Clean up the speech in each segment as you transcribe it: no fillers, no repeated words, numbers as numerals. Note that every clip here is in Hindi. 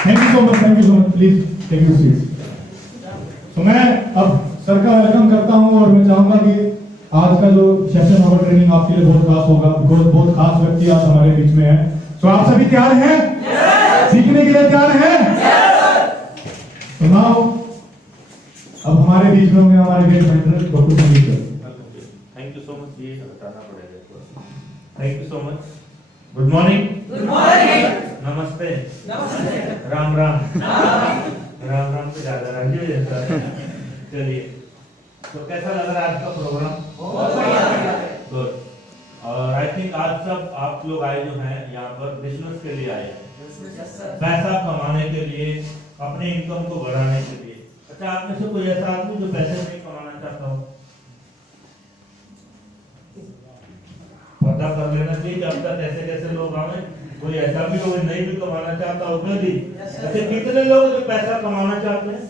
Thank you so much, please take you seat. तो मैं अब सर का वेलकम करता हूं और मैं चाहूंगा कि आज का जो सेशन होगा ट्रेनिंग आपके लिए बहुत खास होगा, बहुत खास व्यक्ति आज हमारे बीच में है। तो आप सभी तैयार हैं? सीखने के लिए तैयार हैं? तो नाउ अब हमारे बीच में होंगे हमारे guest mentor doctor Sandeep sir. Thank you so much. ये बताना पड़ेगा। Thank you so much. Good morning. Good morning. नमस्ते। नमस्ते। राम राम। राम राम से ज्यादा राजी जैसा। चलिए, तो कैसा लग रहा है आज का प्रोग्राम? बहुत बढ़िया। गुड। और आई थिंक आज सब आप लोग आए जो हैं यहाँ पर बिजनेस के लिए आए हैं, पैसा कमाने के लिए, अपने इनकम को बढ़ाने के लिए। अच्छा, आप में से कोई ऐसा आदमी जो पैसे नहीं कमाना चाहता हो? पता कर लेना चाहिए कि अब तक कैसे कैसे लोग आए। कोई ऐसा भी हो नहीं भी कमाना चाहता हो भी। ऐसे कितने लोग जो पैसा कमाना चाहते हैं?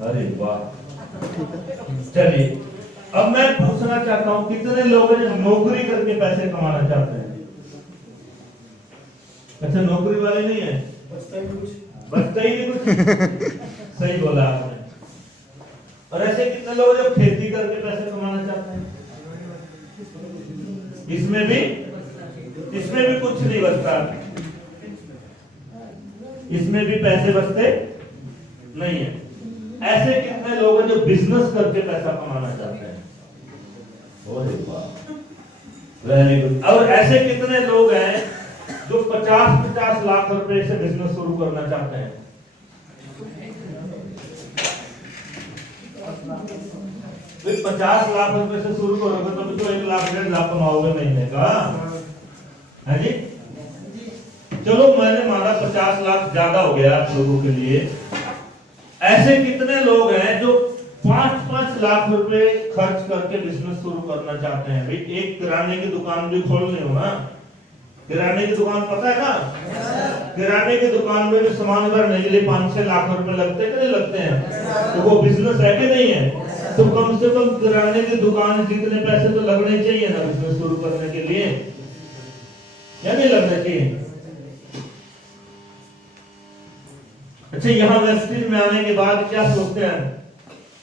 अरे वाह। चलिए, अब मैं पूछना चाहता हूँ कितने लोग हैं जो नौकरी करके पैसे कमाना चाहते हैं? अच्छा, नौकरी वाले नहीं है, बचता ही नहीं कुछ। सही बोला आपने। और ऐसे कितने लोग जो खेती करके पैसे कमाना चाहते हैं? इसमें भी कुछ नहीं बचता, इसमें भी पैसे बचते नहीं है। ऐसे कितने लोग हैं जो बिजनेस करके पैसा कमाना चाहते हैं? Very good. और ऐसे कितने लोग हैं जो 50-50 लाख रुपए से बिजनेस शुरू करना चाहते हैं? फिर 50 लाख रुपए से शुरू करोगे तो 1 लाख 1.5 लाख कमाओगे महीने का, है जी? चलो, मैंने माना 50 लाख ज्यादा हो गया आप लोगों के लिए। ऐसे कितने लोग हैं जो 5-5 लाख रुपए खर्च करके बिजनेस शुरू करना चाहते हैं? भाई, एक किराने की दुकान भी खोलनी हो ना, किराने की दुकान पता है ना? किराने की दुकान में भी सामान भरने के लिए 5-6 लाख रुपए लगते हैं कि नहीं लगते हैं? तो वो बिजनेस है कि नहीं है? तो कम से कम किराने की दुकान जितने पैसे तो लगने चाहिए ना बिजनेस शुरू करने के लिए, या नहीं लगने चाहिए? अच्छा, यहाँ वेस्टेज में आने के बाद क्या सोचते हैं?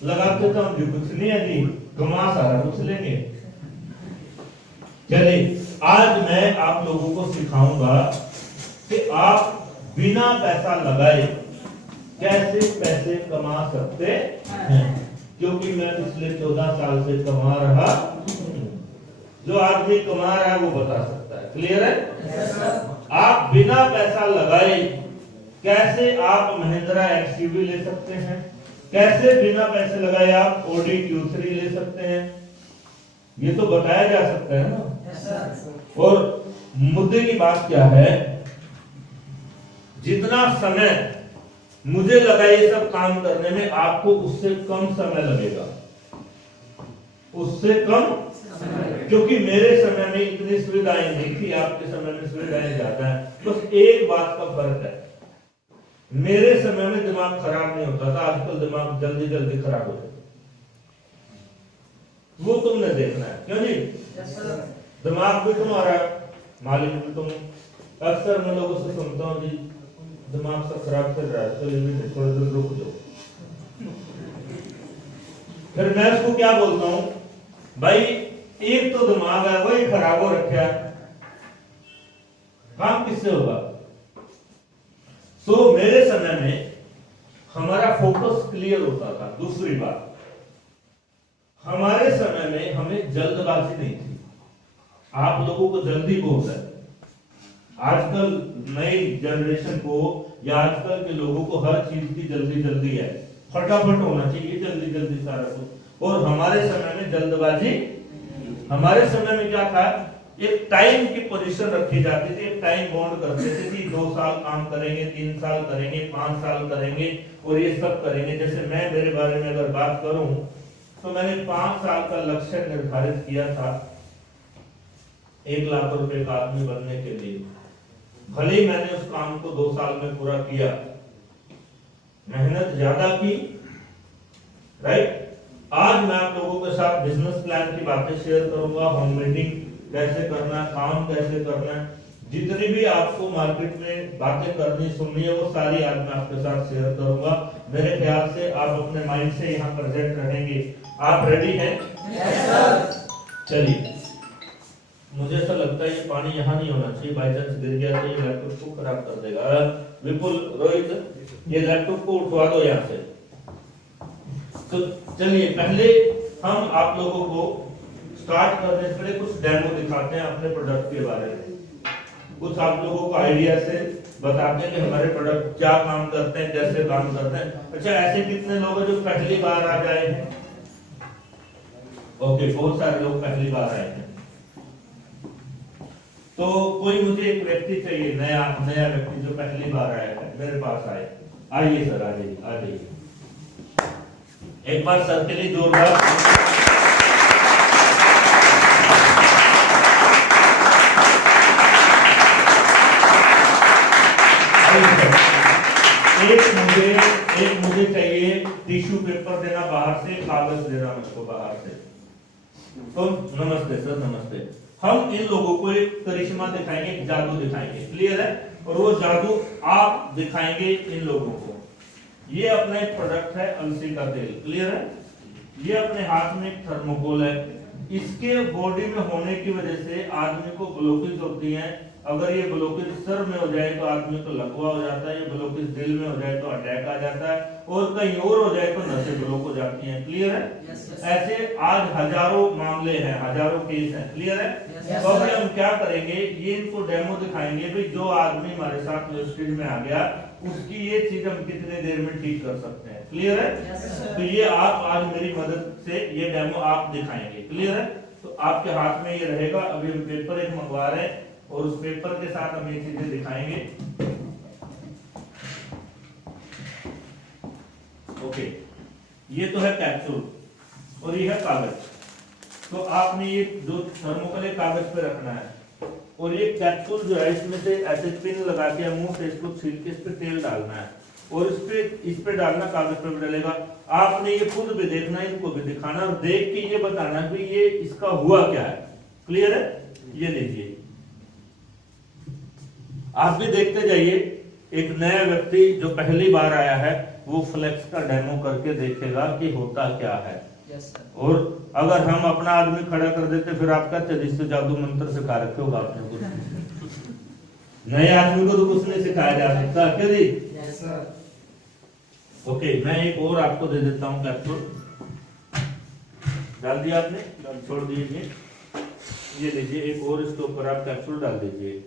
लगाते तो हम भी कुछ नहीं है जी, कमा सारा कुछ लेंगे। चलिए, आज मैं आप लोगों को सिखाऊंगा कि आप बिना पैसा लगाए कैसे पैसे कमा सकते हैं, क्योंकि मैं पिछले 14 साल से कमा रहा हूं। जो आदमी कमा रहा है वो बता सकता है। क्लियर है? आप बिना पैसा लगाए कैसे आप महिंद्रा एक्सयूवी ले सकते हैं, कैसे बिना पैसे लगाए आप ऑडी Q3 ले सकते हैं, ये तो बताया जा सकता है ना। और मुद्दे की बात क्या है, जितना समय मुझे लगा ये सब काम करने में, आपको उससे कम समय लगेगा, उससे कम, क्योंकि मेरे समय में इतनी सुविधाएं नहीं थी, आपके समय में सुविधाएं ज्यादा है। बस एक बात का फर्क है, मेरे समय में दिमाग खराब नहीं होता था, आजकल दिमाग जल्दी जल्दी खराब हो जाता है। वो तुमने देखना है, क्यों जी? दिमाग भी तुम्हारा, मालिक भी तुम। अक्सर मैं लोगों से सुनता हूँ जी, दिमाग सब खराब चल रहा है, तो थोड़े दिन रुक जाओ। फिर मैं उसको क्या बोलता हूँ, भाई एक तो दिमाग है वही खराब हो रखा है, काम किससे होगा? तो मेरे समय में हमारा फोकस क्लियर होता था। दूसरी बात, हमारे समय में हमें जल्दबाजी नहीं थी। आप लोगों को जल्दी बहुत है, आजकल नई जनरेशन को या आजकल के लोगों को हर चीज की जल्दी जल्दी है, फटाफट होना चाहिए, जल्दी जल्दी सारा कुछ। और हमारे समय में जल्दबाजी, हमारे समय में क्या था, एक टाइम की पोजीशन रखी जाती थी, एक टाइम बॉन्ड करते थे कि 2 साल काम करेंगे, 3 साल करेंगे, 5 साल करेंगे और ये सब करेंगे। जैसे मैं मेरे बारे में अगर बात करूं तो मैंने 5 साल का लक्ष्य निर्धारित किया था 1 लाख रुपए का आदमी बनने के लिए। भले ही मैंने उस काम को 2 साल में पूरा किया, मेहनत ज्यादा की, राइट। आज मैं आप लोगों के साथ बिजनेस प्लान की बातें शेयर करूंगा, होम मीटिंग कैसे करना, काम कैसे करना, जितनी भी आपको मार्केट में बातें करनी सुननी है वो सारी आज मैं आपके साथ शेयर करूंगा। मेरे ख्याल से आप अपने माइंड से यहाँ प्रेजेंट रहेंगे। आप रेडी हैं? चलिए, मुझे ऐसा लगता है ये पानी यहाँ नहीं होना चाहिए, बाई चांस गिर गया तो ये लैपटॉप को खराब कर देगा। विपुल, रोहित, ये लैपटॉप को उठवा दो यहाँ से। तो चलिए, पहले हम आप लोगों को स्टार्ट करने से पहले कुछ डेमो दिखाते हैं अपने प्रोडक्ट के बारे में। कुछ आप लोगों को आइडिया से बताते हैं कि हमारे प्रोडक्ट क्या काम करते हैं, कैसे काम करते हैं। अच्छा, ऐसे कितने लोग हैं जो पहली बार आ गए हैं? ओके, बहुत सारे लोग पहली बार आए हैं। तो कोई मुझे एक व्यक्ति चाहिए, नया व्यक्ति जो पहली बार आया है मेरे पास आए। आइए सर, आ जाइए। एक बार सर के लिए जोरदार। एक मुझे चाहिए टिश्यू पेपर देना बाहर से, कागज देना मुझको बाहर से। तो नमस्ते सर, नमस्ते। हम इन लोगों को एक करिश्मा दिखाएंगे, एक जादू दिखाएंगे, क्लियर है? और वो जादू आप दिखाएंगे इन लोगों को। ये अपना एक प्रोडक्ट है अलसी का तेल, क्लियर है? ये अपने हाथ में एक थर्मोकोल है। इसके बॉडी में होने की वजह से आदमी को ब्लॉकेज होती है। अगर ये ब्लॉकेज सर में हो जाए तो आदमी को लकवा हो जाता है, ये ब्लॉकेज दिल में हो जाए तो अटैक आ जाता है, और कहीं और हो जाए तो नसें ब्लॉक हो जाती हैं, क्लियर है? ऐसे आज हजारों मामले हैं, हजारों केस हैं, क्लियर है? तो अभी हम क्या करेंगे, ये इनको डेमो दिखाएंगे भाई जो आदमी हमारे साथ स्टेज में आ गया उसकी ये चीज हम कितने देर में ठीक कर सकते हैं, क्लियर है? तो ये आप आज मेरी मदद से ये डेमो आप दिखाएंगे, क्लियर है? तो आपके हाथ में ये रहेगा। अभी हम पेपर एक मंगवा रहे हैं और उस पेपर के साथ हम ये चीजें दिखाएंगे। ओके, ये तो है कैप्सूल और ये है कागज। तो आपने ये जो थर्मोकोल कागज पे रखना है, और ये कैप्सूल जो है इसमें से ऐसे पिन लगा के मुंह से इसको छील के इस पे तेल डालना है, और इस पे डालना, कागज पे डालेगा। आपने ये खुद भी देखना है, इनको भी दिखाना, और देख के ये बताना कि ये इसका हुआ क्या है, क्लियर है? ये लीजिए, आप भी देखते जाइए। एक नया व्यक्ति जो पहली बार आया है वो फ्लेक्स का डेमो करके देखेगा कि होता क्या है। और अगर हम अपना आदमी खड़ा कर देते फिर आप कहते जिससे जादू मंत्र सिखा रखे होगा आपने कुछ। नए आदमी को तो कुछ नहीं सिखाया जा सकता, क्यों जी? ओके, मैं एक और आपको दे देता हूँ कैप्सूल। डाल दिया आपने? छोड़ दीजिए, ये लीजिए एक और, इसके ऊपर आप कैप्सूल डाल दीजिए।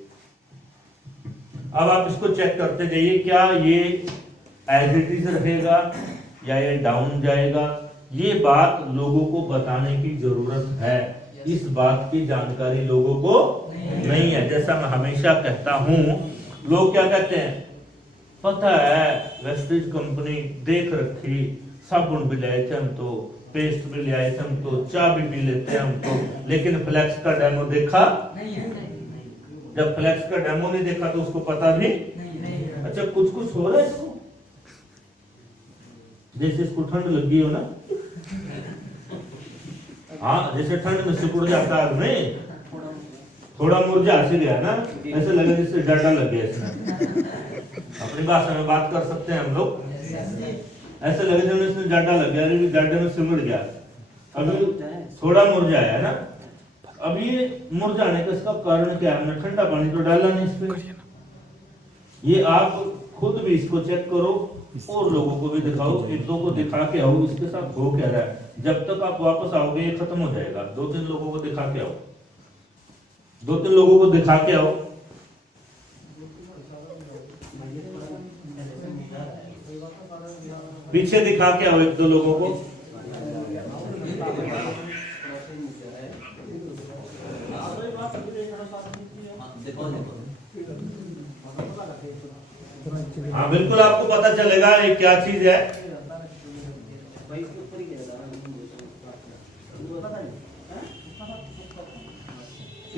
अब आप इसको चेक करते जाइए, क्या ये एज इट इज रहेगा या ये डाउन जाएगा। ये बात लोगों को बताने की जरूरत है, इस बात की जानकारी लोगों को नहीं है। जैसा मैं हमेशा कहता हूँ, लोग क्या कहते हैं, पता है वेस्टेज कंपनी देख रखी, साबुन भी लाए थे हम तो, पेस्ट भी ले आए थे हम तो, चाय भी पी लेते हैं हम तो, लेकिन फ्लेक्स का डेमो देखा नहीं है। जब फ्लेक्स का डेमो नहीं देखा तो उसको पता भी नहीं। अच्छा, कुछ हो रहा है इसको, जैसे इसको ठंड लगी हो ना, हाँ, जैसे ठंड में सिकुड़ जाता है आदमी, थोड़ा मुरझा से गया ना, ऐसे लगे जैसे डाटा लग गया इसमें। अपनी भाषा में बात कर सकते हैं हम लोग, ऐसे लगे जैसे इसमें डाटा लग गया, डाटा में सिमट गया, अभी थोड़ा मुरझाया है ना। अब ये मुरझाने का इसका कारण क्या है? हमने ठंडा पानी तो डाला नहीं इस पे। ये आप खुद भी इसको चेक करो और लोगों को भी दिखाओ, एक दो को दिखा के आओ इसके साथ हो क्या रहा है। जब तक आप वापस आओगे ये खत्म हो जाएगा। 2-3 लोगों को दिखा के आओ, 2-3 लोगों को दिखा के आओ। पीछे दिखा के आओ 1-2 लोगों को। हाँ बिल्कुल, आपको पता चलेगा ये क्या चीज है।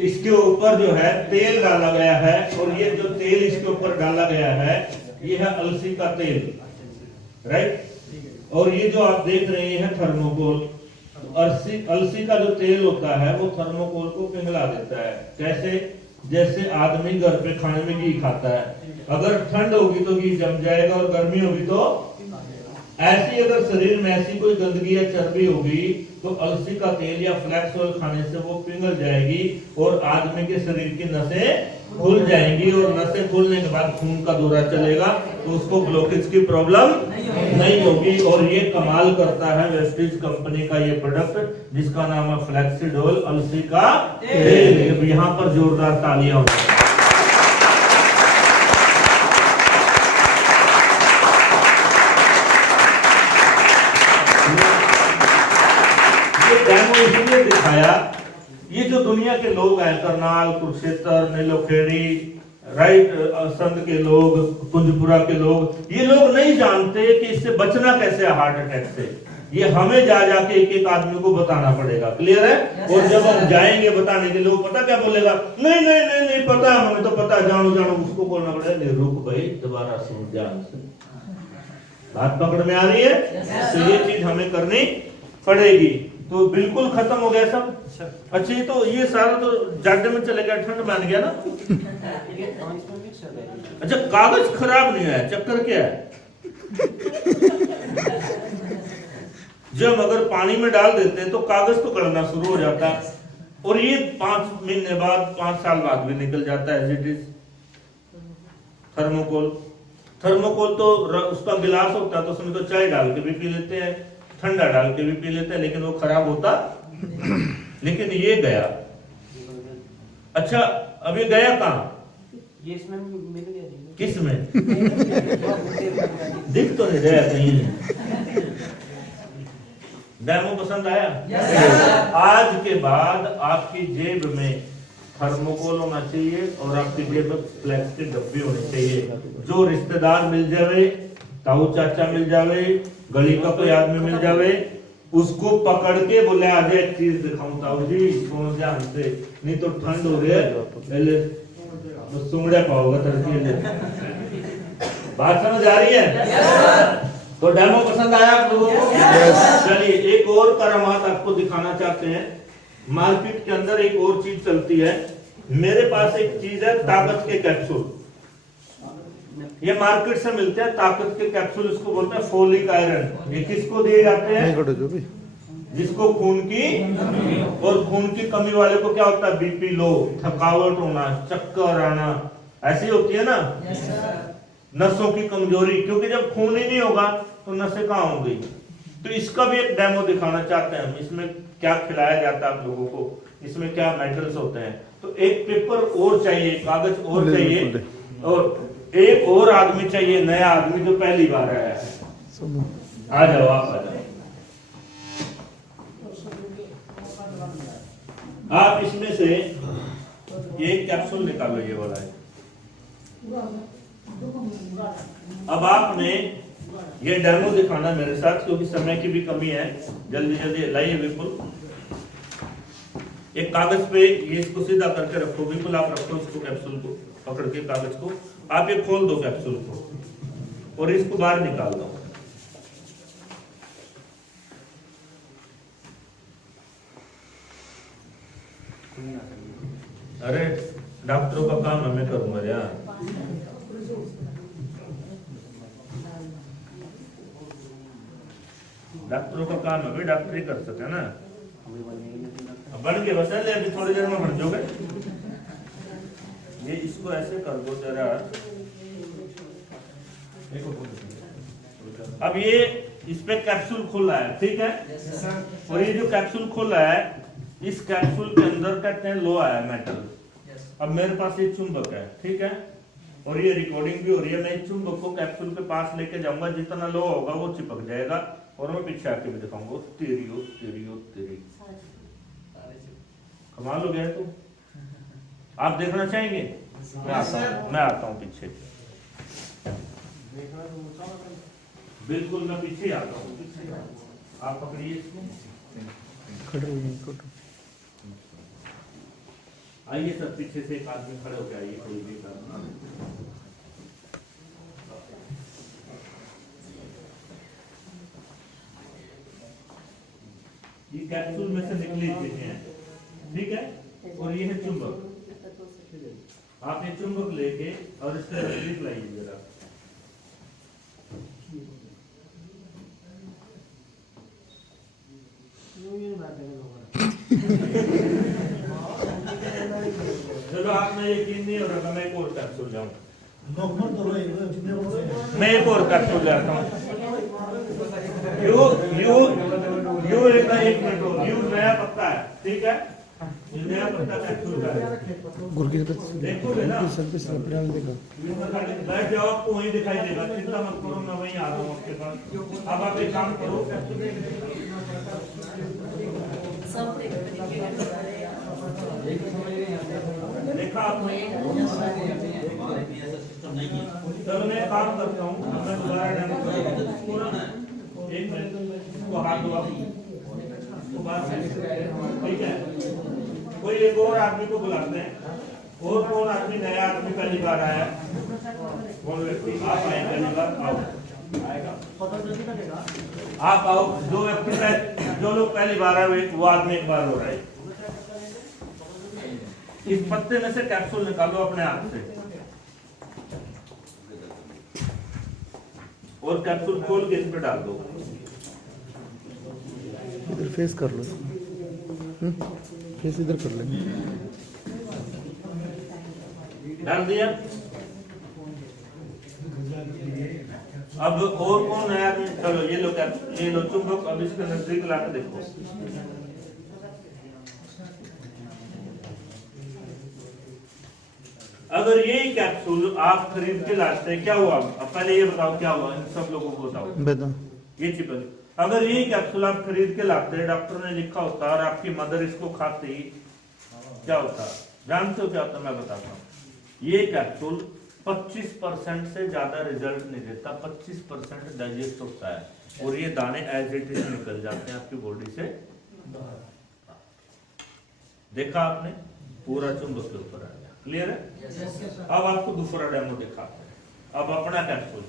इसके ऊपर जो है तेल डाला गया है, और ये जो तेल इसके ऊपर डाला गया है ये है अलसी का तेल, राइट। और ये जो आप देख रहे हैं थर्मोकोल, अलसी का जो तेल होता है वो थर्मोकोल को पिघला देता है। कैसे? जैसे आदमी घर पे खाने में घी खाता है, अगर ठंड होगी तो घी जम जाएगा और गर्मी होगी तो ऐसी, अगर शरीर में ऐसी कोई गंदगी या चर्बी होगी तो अलसी का तेल या फ्लैक्स ऑयल खाने से वो पिघल जाएगी और आदमी के शरीर की नसें खुल जाएंगी, और नसें खुलने के बाद खून का दौरा चलेगा तो उसको ब्लॉकेज की प्रॉब्लम नहीं होगी। और ये कमाल करता है वेस्टीज कंपनी का ये प्रोडक्ट जिसका नाम है फ्लैक्सीडोल अलसी का तेल। यहाँ पर जोरदार तालियां हो। डेमो इसलिए दिखाया, ये जो दुनिया के लोग हैं, करनाल, कुरुक्षेत्र, नीलोखेड़ी, राइट, संत के लोग, कुंजपुरा के लोग, ये लोग नहीं जानते कि इससे बचना कैसे है हार्ट अटैक से। ये हमें जा जाके एक एक आदमी को बताना पड़ेगा। क्लियर है? और जब हम जाएंगे बताने के, लोग पता क्या बोलेगा, नहीं नहीं नहीं नहीं पता, हमें तो पता, जानो जानो। उसको बोलना पड़ेगा, नहीं रुक भाई, दोबारा सुन ध्यान से, बात पकड़ में आ रही है? तो ये चीज हमें करनी पड़ेगी। तो बिल्कुल खत्म हो गया सब। अच्छा, ये तो ये सारा तो जाडे में चले गया, ठंड मान गया ना। अच्छा, कागज खराब नहीं है, चक्कर क्या है? जब अगर पानी में डाल देते हैं तो कागज तो गलना शुरू हो जाता है, और ये 5 महीने बाद, 5 साल बाद भी निकल जाता है। As it is thermocol, thermocol तो उसका गिलास होता है तो उसमें तो चाय डाल के भी पी लेते हैं, ठंडा डाल के भी पी लेते हैं, लेकिन वो खराब होता। लेकिन ये गया। अच्छा, अब ये गया कहाँ? ये इसमें मिल गया। किस में? दिख तो नहीं रहा कहीं। डेमो पसंद आया? आज के बाद आपकी जेब में थर्मोकोल होना चाहिए और आपकी जेब में फ्लेक्स के डब्बे होने चाहिए। जो रिश्तेदार मिल जावे, ताऊ चाचा मिल जावे, गली का कोई आदमी मिल जावे, उसको पकड़ के बोले आज एक चीज दिखाऊं ताऊ जी, सुन ध्यान से, नहीं तो ठंड हो रही है, पहले तो सुंगड़े पाओगे तरकीले। बात समझ आ रही है? तो डेमो पसंद आया आप लोगों को? चलिए, एक और करामात आपको दिखाना चाहते हैं। मार्केट के अंदर एक और चीज चलती है। मेरे पास एक चीज है, ताकत के कैप्सूल। ये मार्केट से मिलते हैं, ताकत के कैप्सूल, इसको बोलते हैं फोलिक आयरन। ये किसको दिए जाते हैं? जिसको खून की, और खून की कमी वाले को क्या होता है? बीपी लो, थकावट होना, चक्कर आना, ऐसी होती है ना। नसों की कमजोरी, क्योंकि जब खून ही नहीं होगा तो नसें कहाँ होंगी। तो इसका भी एक डेमो दिखाना चाहते हैं हम। इसमें क्या खिलाया जाता है आप लोगों को, इसमें क्या मेटल्स होते हैं। तो एक पेपर और चाहिए, कागज और चाहिए, और एक और आदमी चाहिए, नया आदमी जो पहली बार आया है। आ जाओ, आप आ जाओ। आप इसमें से एक कैप्सूल निकालो, ये वाला है। अब आपने ये डेमो दिखाना मेरे साथ, क्योंकि समय की भी कमी है। जल्दी जल्दी लाइए विपुल। एक कागज पे ये इसको सीधा करके रखो, बिल्कुल आप रखो इसको, कैप्सूल को पकड़ के कागज को आप ये खोल दो कैप्सूल को, और इसको बाहर निकाल दो। अरे डॉक्टरों का काम मैं करूंगा यार। डॉक्टरों का काम है भाई, डॉक्टर ही कर सकते हैं ना। बन गए बस, अभी थोड़ी देर में बन जाओगे। ये इसको ऐसे कर दो जरा। अब ये इस पे कैप्सूल खुला है, ठीक है। और ये जो कैप्सूल खुला है, इस कैप्सूल के अंदर कहते हैं लोहा है, मेटल। अब मेरे पास एक चुंबक है, ठीक है, और ये रिकॉर्डिंग भी हो रही है। मैं इस चुंबक को कैप्सूल के पास लेके जाऊंगा, जितना लोहा होगा वो चिपक जाएगा, और मैं पीछे आके भी दिखाऊंगा। तेरी कमाल हो गया। तो आप देखना चाहेंगे? मैं आता हूँ पीछे, बिल्कुल मैं पीछे आता हूँ। पीछे आप पकड़िए इसको, आइए सब पीछे से एक आदमी खड़े होकर आइए, कोई भी करना। ये कैप्सूल में से निकली चीजें हैं, ठीक है, और ये है चुंबक। आप ये चुंबक लेके और इसके नजदीक लाइए जरा। चलो आप में यकीन नहीं हो रहा, मैं एक और कैप्सूल जाऊँ, मैं एक और कैप्सूल जाता हूँ। यू एक मिनट, यू नया पत्ता है, ठीक है, ये नया पत्ता कैप्सूल का है, देखोगे ना, बैठ जाओ, आपको वहीं दिखाई देगा, चिंता मत करो, मैं वहीं आ रहा हूँ आपके पास। अब आप एक काम करो, देखा आपने, चलो मैं काम करता हूँ, मैं दोबारा डेमो करूँगा, एक मिनट को हाथ दो आप, ठीक है। कोई एक और आदमी को बुलाते हैं, और कौन आदमी, नया आदमी पहली बार आया, कौन व्यक्ति, आप आए पहली बार, आओ, आप आओ, जो व्यक्ति, जो लोग पहली बार आए वो आदमी एक बार हो रहा है। इस पत्ते में से कैप्सूल निकालो अपने हाथ से, और कैप्सूल खोल के इस पे डाल दो, इधर फेस कर लो, फेस इधर कर ले, डाल दिया। अब और कौन नया आदमी, चलो ये लो चुंबक, अब इसके नजदीक ला के देखो, अगर यही कैप्सूल आप खरीद के लाते, क्या हुआ, अब पहले ये बताओ क्या हुआ, इन सब लोगों को बताओ, ये चिपक, अगर यही कैप्सूल आप खरीद के लाते, डॉक्टर ने लिखा होता और आपकी मदर इसको खाती, क्या होता, जानते हो क्या होता, मैं बताता हूँ। ये कैप्सूल 25% से ज्यादा रिजल्ट नहीं देता, 25% डाइजेस्ट होता है और ये दाने एज इट इज निकल जाते हैं आपकी बॉडी से। देखा आपने, पूरा चुंबक के ऊपर आ गया, क्लियर है। अब आपको दूसरा डेमो दिखाते हैं, अब अपना कैप्सूल,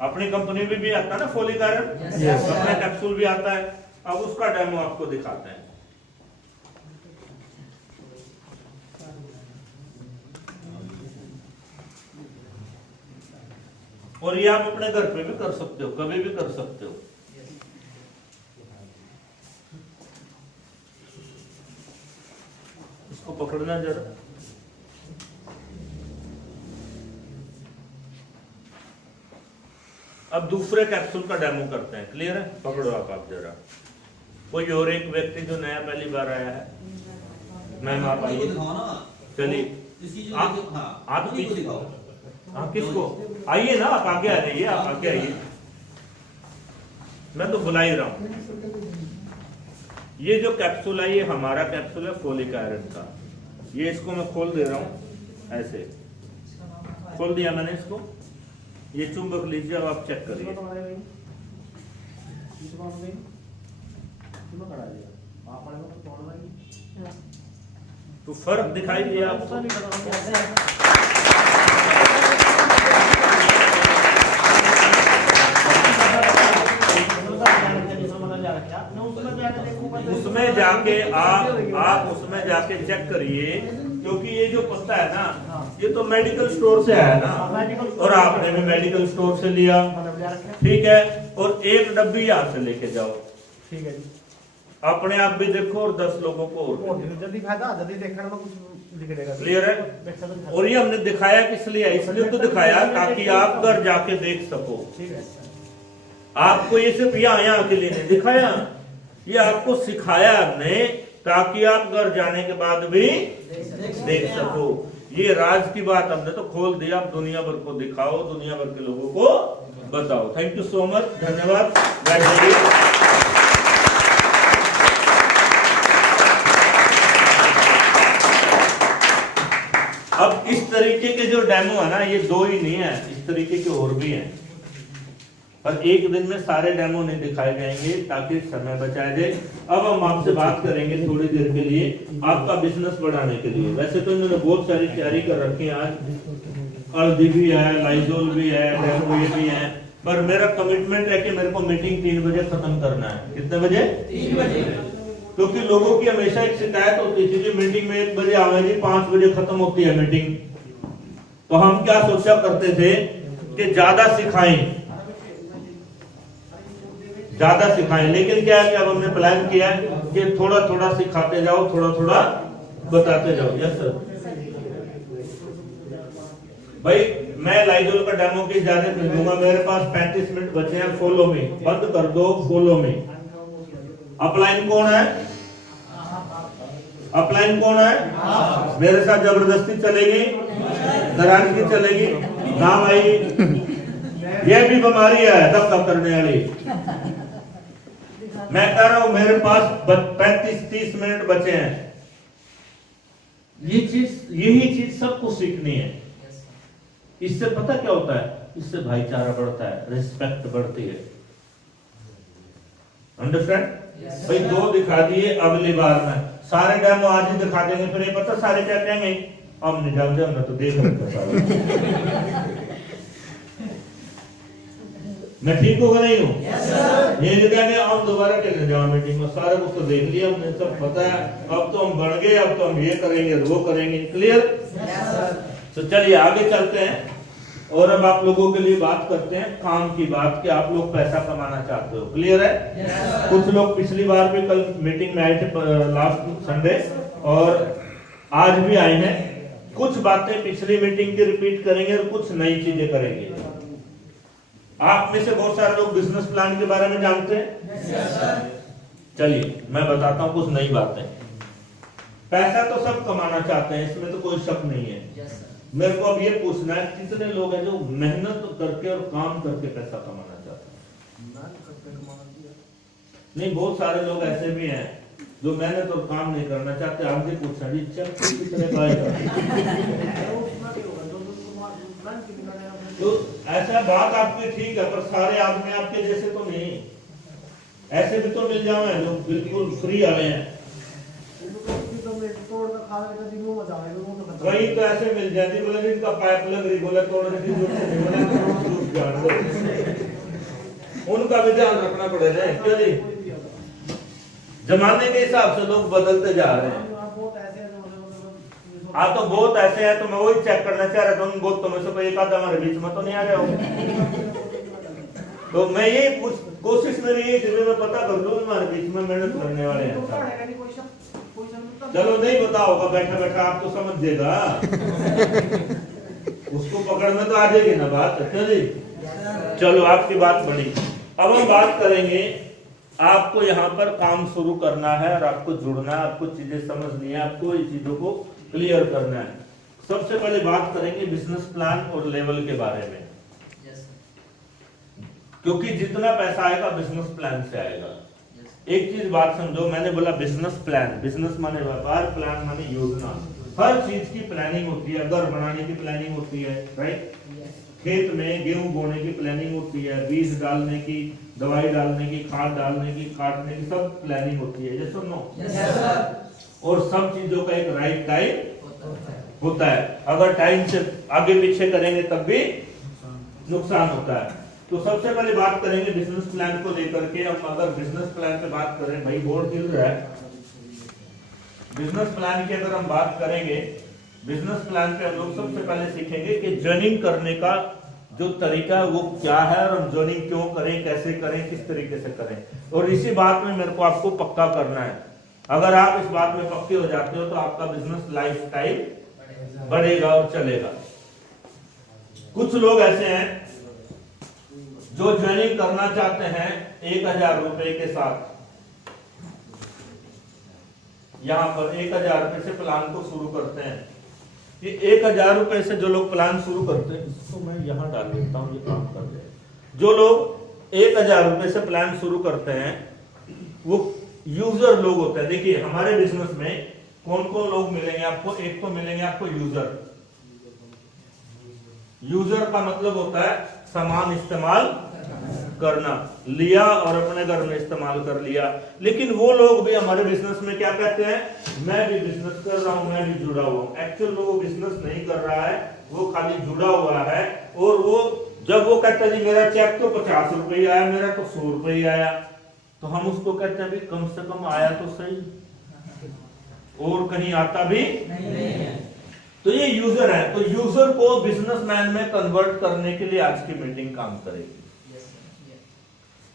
अपनी कंपनी में भी आता है ना फोलिक आयरन, अपना कैप्सूल भी आता है, अब उसका डेमो आपको दिखाते हैं। और ये आप अपने घर पे भी कर सकते हो, कभी भी कर सकते हो। इसको पकड़ना जरा, अब दूसरे कैप्सूल का डेमो करते हैं, क्लियर है, पकड़ो आप जरा। कोई और एक व्यक्ति जो नया पहली बार आया है, मैम आप आइए, चलिए आप दिखाओ, हाँ किसको, आइए ना, आप आगे आ जाइए, आप आगे आइए, मैं तो बुला ही रहा हूं। ये जो कैप्सूल है ये हमारा कैप्सूल है फोलिक आयरन का, ये इसको मैं खोल दे रहा हूं, ऐसे खोल दिया मैंने इसको, ये चुंबक लीजिए, अब आप चेक करिए, तो फर्क दिखाई दिया आपको। उसमें जाके आप उसमें जाके चेक करिए, क्योंकि ये जो पत्ता है ना, ये तो मेडिकल स्टोर से आया ना, और आपने भी मेडिकल स्टोर से लिया, ठीक है, और एक डब्बी यहाँ से लेके जाओ, ठीक है जी, अपने आप भी देखो और 10 लोगों को और जल्दी फायदा, जल्दी देखने में कुछ दिखेगा, क्लियर है। और ये हमने दिखाया किस लिए, इसलिए तो दिखाया ताकि आप घर जाके देख सको, ठीक है। आपको ये सिर्फ यहाँ के लिए नहीं दिखाया, ये आपको सिखाया हमने ताकि आप घर जाने के बाद भी देख सको। ये राज की बात हमने तो खोल दिया, आप दुनिया भर को दिखाओ, दुनिया भर के लोगों को बताओ। थैंक यू सो मच, धन्यवाद। अब इस तरीके के जो डेमो है ना, ये 2 ही नहीं है, इस तरीके के और भी हैं, पर एक दिन में सारे डेमो नहीं दिखाए जाएंगे ताकि समय बचाया जाए। अब हम आपसे बात करेंगे थोड़ी देर के लिए आपका बिजनेस बढ़ाने के लिए। वैसे तो इन्होंने बहुत सारी तैयारी कर रखी है, आज हल्दी भी है, लाइजोल भी है, डेमो ये भी है, पर मेरा कमिटमेंट है कि मेरे को मीटिंग 3 बजे खत्म करना है। कितने बजे? 3 बजे। क्योंकि लोगों की हमेशा एक शिकायत होती थी कि मीटिंग में 1 बजे आवे जी, 5 बजे खत्म होती है मीटिंग। तो हम क्या सोचा करते थे कि ज्यादा सिखाएं, लेकिन क्या है कि अब हमने प्लान किया कि थोड़ा थोड़ा सिखाते जाओ, थोड़ा थोड़ा बताते जाओ। Yes sir. भाई मैं लाइजोल का डेमो की इजाजत नहीं दूंगा, मेरे पास 35 मिनट बचे हैं। फॉलो में बंद कर दो, फॉलो में। अपलाइन कौन है? अपलाइन कौन है? मेरे साथ जबरदस्ती चलेगी, नाराजगी चलेगी ना भाई। ये भी बीमारी है धक्का करने वाली। मैं कह रहा हूं मेरे पास 35-30 मिनट बचे हैं। यही चीज सबको सीखनी है। इससे पता क्या होता है? इससे भाईचारा बढ़ता है, रिस्पेक्ट बढ़ती है। अंडरस्टैंड? भाई 2 दिखा दिए, अगली बार में सारे डेमो आज ही दिखा देंगे, फिर ये पता सारे क्या कहेंगे, हम नहीं जानते, हमने तो देख रखा सारा। मैं ठीक होगा नहीं हूँ? ये कहेंगे अब दोबारा चले जाओ मीटिंग में, सारा कुछ तो देख लिया हमने, सब पता है, अब तो हम बढ़ गए, अब तो हम ये करेंगे वो करेंगे। क्लियर? तो चलिए आगे चलते हैं और अब आप लोगों के लिए बात करते हैं काम की बात, कि आप लोग पैसा कमाना चाहते हो। क्लियर है? कुछ लोग पिछली बार भी कल मीटिंग में आए थे, लास्ट संडे, और आज भी आए हैं। कुछ बातें पिछली मीटिंग की रिपीट करेंगे और कुछ नई चीजें करेंगे। आप में से बहुत सारे लोग बिजनेस प्लान के बारे में जानते हैं। चलिए मैं बताता हूँ कुछ नई बातें। पैसा तो सब कमाना चाहते हैं, इसमें तो कोई शक नहीं है। मेरे को अब ये पूछना है, कितने लोग हैं जो मेहनत करके और काम करके पैसा कमाना चाहते हैं? नहीं, बहुत सारे लोग ऐसे भी हैं जो मेहनत और काम नहीं करना चाहते। आगे पूछना जी तो ऐसा बात आपकी ठीक है, पर सारे आदमी आपके जैसे तो नहीं। ऐसे भी तो मिल जाए जो बिल्कुल फ्री आ रहे हैं, वही तो ऐसे मिल जाती, बोले जिनका पाइप लग रही, बोले तोड़ रही, उनका भी ध्यान रखना पड़ेगा। क्यों जी? जमाने के हिसाब से लोग बदलते जा रहे हैं। आप तो बहुत ऐसे हैं, तो मैं वही चेक करना चाह रहा था, उन बहुत तो में से एक आधा हमारे बीच में तो नहीं आ रहे हो। तो मैं ये कोशिश मेरी ये थी, मैं पता कर लूं हमारे बीच में मेहनत करने वाले हैं। चलो नहीं बता होगा, बैठा बैठा आप तो समझिएगा। उसको पकड़ में तो आ जाएगी ना बात। अच्छा जी, चलो आपकी बात बड़ी। अब हम बात करेंगे, आपको यहाँ पर काम शुरू करना है और आपको जुड़ना है, आपको चीजें समझनी है, आपको ये चीजों को क्लियर करना है। सबसे पहले बात करेंगे बिजनेस प्लान और लेवल के बारे में, क्योंकि जितना पैसा आएगा बिजनेस प्लान से आएगा। एक चीज बात समझो, मैंने बोला बिजनेस प्लान, बिजनेस माने व्यापार, प्लान माने योजना। हर चीज की प्लानिंग होती है। घर बनाने की प्लानिंग होती है, राइट? खेत में गेहूं बोने की प्लानिंग होती है, बीज डालने की, दवाई डालने की, खाद डालने की, काटने की, सब प्लानिंग होती है। ये सुनो, और सब चीजों का एक राइट टाइम होता है। अगर टाइम से आगे पीछे करेंगे तब भी नुकसान होता है। तो सबसे पहले बात करेंगे बिजनेस प्लान को लेकर के। हम अगर बिजनेस प्लान पे बात करें, भाई बोर्ड हिल रहा है, बिजनेस प्लान की अगर हम बात करेंगे, बिजनेस प्लान पे हम लोग सबसे पहले सीखेंगे कि जर्निंग करने का जो तरीका है वो क्या है, और हम जर्निंग क्यों करें, कैसे करें, किस तरीके से करें। और इसी बात में मेरे को आपको पक्का करना है। अगर आप इस बात में पक्के हो जाते हो तो आपका बिजनेस लाइफस्टाइल बढ़ेगा और चलेगा। कुछ लोग ऐसे हैं जो ज्वाइनिंग करना चाहते हैं 1000 रुपए के साथ। यहां पर 1000 रुपए से प्लान को शुरू करते हैं। ये 1000 रुपए से जो लोग प्लान शुरू करते हैं, इसको मैं यहां डाल देता हूं, ये काम कर दे। जो लोग 1000 रुपए से प्लान शुरू करते हैं वो यूजर लोग होते हैं। देखिए हमारे बिजनेस में कौन कौन लोग मिलेंगे आपको? एक तो मिलेंगे आपको यूजर। यूजर का मतलब होता है सामान इस्तेमाल करना, लिया और अपने घर में इस्तेमाल कर लिया। लेकिन वो लोग भी हमारे बिजनेस में क्या कहते हैं, मैं भी बिजनेस कर रहा हूं, मैं भी जुड़ा हुआ हूं। एक्चुअल में वो बिजनेस नहीं कर रहा है, वो खाली जुड़ा हुआ है। और वो जब वो कहता है जी मेरा चेक तो 50 रुपये आया, मेरा तो 100 रुपये आया, तो हम उसको कहते हैं भी कम से कम आया तो सही, और कहीं आता भी नहीं है। तो ये यूजर है, तो यूजर को बिजनेसमैन में कन्वर्ट करने के लिए आज की मीटिंग काम करेगी।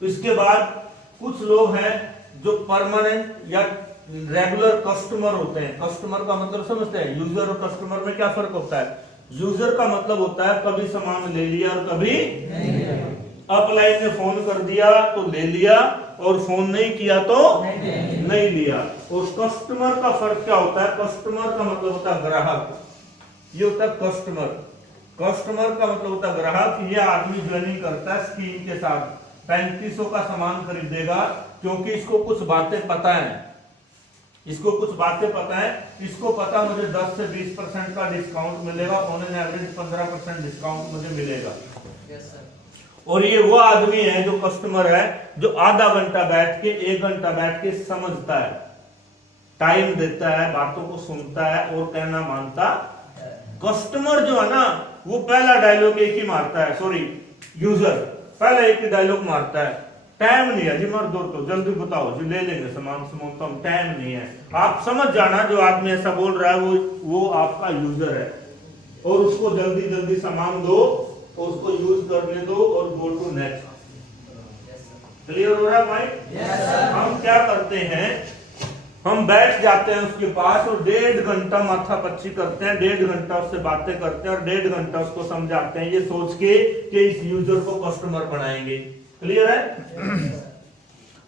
तो इसके बाद कुछ लोग हैं जो परमानेंट या रेगुलर कस्टमर होते हैं। कस्टमर का मतलब समझते हैं, यूजर और कस्टमर में क्या फर्क होता है? यूजर का मतलब होता है कभी सामान ले लिया और कभी अपलाइन ने फोन कर दिया तो ले लिया और फोन नहीं किया तो नहीं लिया। और कस्टमर का फर्क क्या होता है? कस्टमर का मतलब होता है ग्राहक, ये होता है कस्टमर। कस्टमर का मतलब होता है ग्राहक। ये आदमी ज्वाइनिंग करता है स्कीम के साथ, 3500 का सामान खरीदेगा क्योंकि इसको कुछ बातें पता है, इसको कुछ बातें पता है, इसको पता मुझे 10 से 20% का डिस्काउंट मिलेगा, ऑन एन एवरेज 15% डिस्काउंट मुझे मिलेगा। और ये वो आदमी है जो कस्टमर है, जो आधा घंटा बैठ के 1 घंटा बैठ के समझता है, टाइम देता है, बातों को सुनता है और कहना मानता। कस्टमर जो है ना, वो पहला डायलॉग एक ही मारता है, सॉरी यूजर पहला एक ही डायलॉग मारता है, टाइम नहीं है जी, मर दो तो जल्दी बताओ जी, ले लेंगे सामान तो हम, टाइम नहीं है। आप समझ जाना जो आदमी ऐसा बोल रहा है वो आपका यूजर है, और उसको जल्दी जल्दी सामान दो और उसको यूज करने दो और गो टू नेक्स्ट। क्लियर हो रहा है भाई? हम क्या करते हैं, हम बैठ जाते हैं उसके पास और 1.5 घंटा माथा पच्ची करते हैं, 1.5 घंटा उससे बातें करते हैं और 1.5 घंटा उसको समझाते हैं, ये सोच के कि इस यूजर को कस्टमर बनाएंगे। क्लियर है?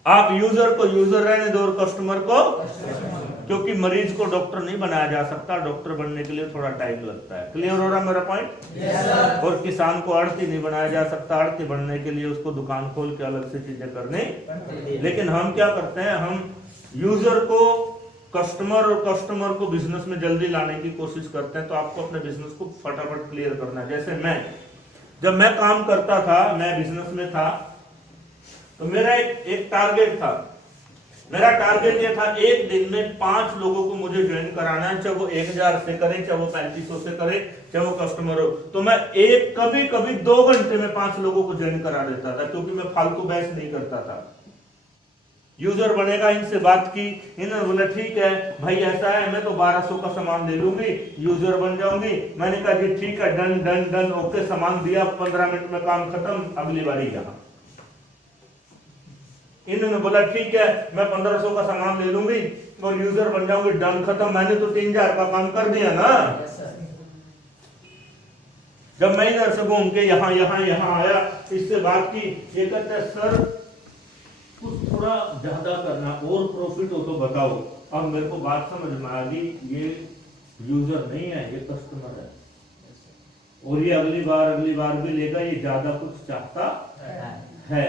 आप यूजर को यूजर रहने दो और कस्टमर को, क्योंकि मरीज को डॉक्टर नहीं बनाया जा सकता, डॉक्टर बनने के लिए थोड़ा टाइम लगता है। क्लियर हो रहा है मेरा पॉइंट? और किसान को आड़ती नहीं बनाया जा सकता, आड़ती बनने के लिए उसको दुकान खोल के अलग से चीजें करनी। लेकिन हम क्या करते हैं, हम यूजर को कस्टमर और कस्टमर को बिजनेस में जल्दी लाने की कोशिश करते हैं। तो आपको अपने बिजनेस को फटाफट क्लियर करना है। जैसे जब मैं काम करता था, मैं बिजनेस में था, तो मेरा एक टारगेट था। मेरा टारगेट ये था, एक दिन में 5 लोगों को मुझे ज्वाइन कराना है, चाहे वो 1000 से करे, चाहे वो 3500 से करे, चाहे वो कस्टमर हो। तो मैं कभी कभी 2 घंटे में 5 लोगों को ज्वाइन करा देता था, क्योंकि मैं फालतू बहस नहीं करता था। यूजर बनेगा, इनसे बात की, इन्होंने बोला ठीक है भाई ऐसा है, मैं तो 1200 का सामान ले लूंगी, यूजर बन जाऊंगी। मैंने कहा जी ठीक है, डन डन डन, ओके, सामान दिया, 15 मिनट में काम खत्म, अगली बारी यहाँ। इन्होंने बोला ठीक है, मैं 1500 का सामान ले लूंगी और यूजर बन जाऊंगी, डन खत्म। मैंने तो 3000 का काम कर दिया ना। जब मैं इधर से घूम के यहाँ आया, इससे बात की, ये कहता है सर कुछ थोड़ा ज्यादा करना और प्रॉफिट हो तो बताओ। अब मेरे को बात समझ में आ गई, ये यूजर नहीं है, ये कस्टमर है, और ये अगली बार भी लेगा, ये ज्यादा कुछ चाहता है।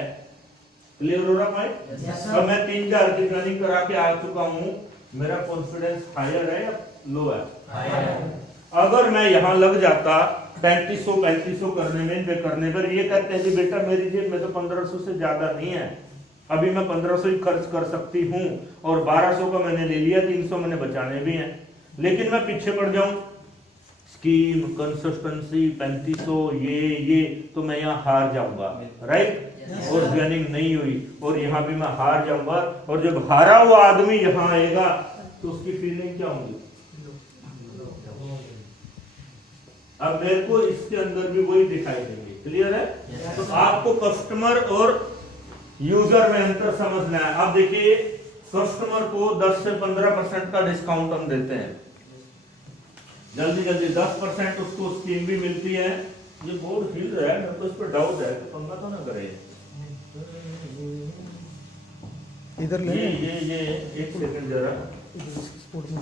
क्लियर हो रहा भाई? अब मैं 3000 की ट्रेनिंग करा के आ चुका हूँ, मेरा कॉन्फिडेंस हायर है या लो है? अगर मैं यहाँ लग जाता 3500 करने पर ये कहते हैं कि बेटा मेरी जेब में तो 1500 से ज्यादा नहीं है, अभी मैं 1500 ही खर्च कर सकती हूँ, और 1200 का मैंने ले लिया, 300 मैंने बचाने भी हैं, लेकिन मैं पीछे पड़ जाऊं, स्कीम, कंसिस्टेंसी, 3500 ये तो मैं यहाँ हार जाऊंगा, राइट? और ज्वाइनिंग नहीं हुई और यहाँ भी मैं हार जाऊंगा। और जब हारा हुआ आदमी यहाँ आएगा तो उसकी फीलिंग क्या होगी? अब मेरे को इसके अंदर भी वही दिखाई देंगे। क्लियर है? तो आपको कस्टमर और यूजर में अंतर समझना है। अब देखिए, कस्टमर को 10 से 15% का डिस्काउंट हम देते हैं, जल्दी 10% उसको स्कीम भी मिलती है। ये बोर्ड हिल रहा है, मेरे को इस पर डाउट है, तो पंगा तो ना करे। इधर ले ये 1 सेकंड जरा, स्पोर्ट में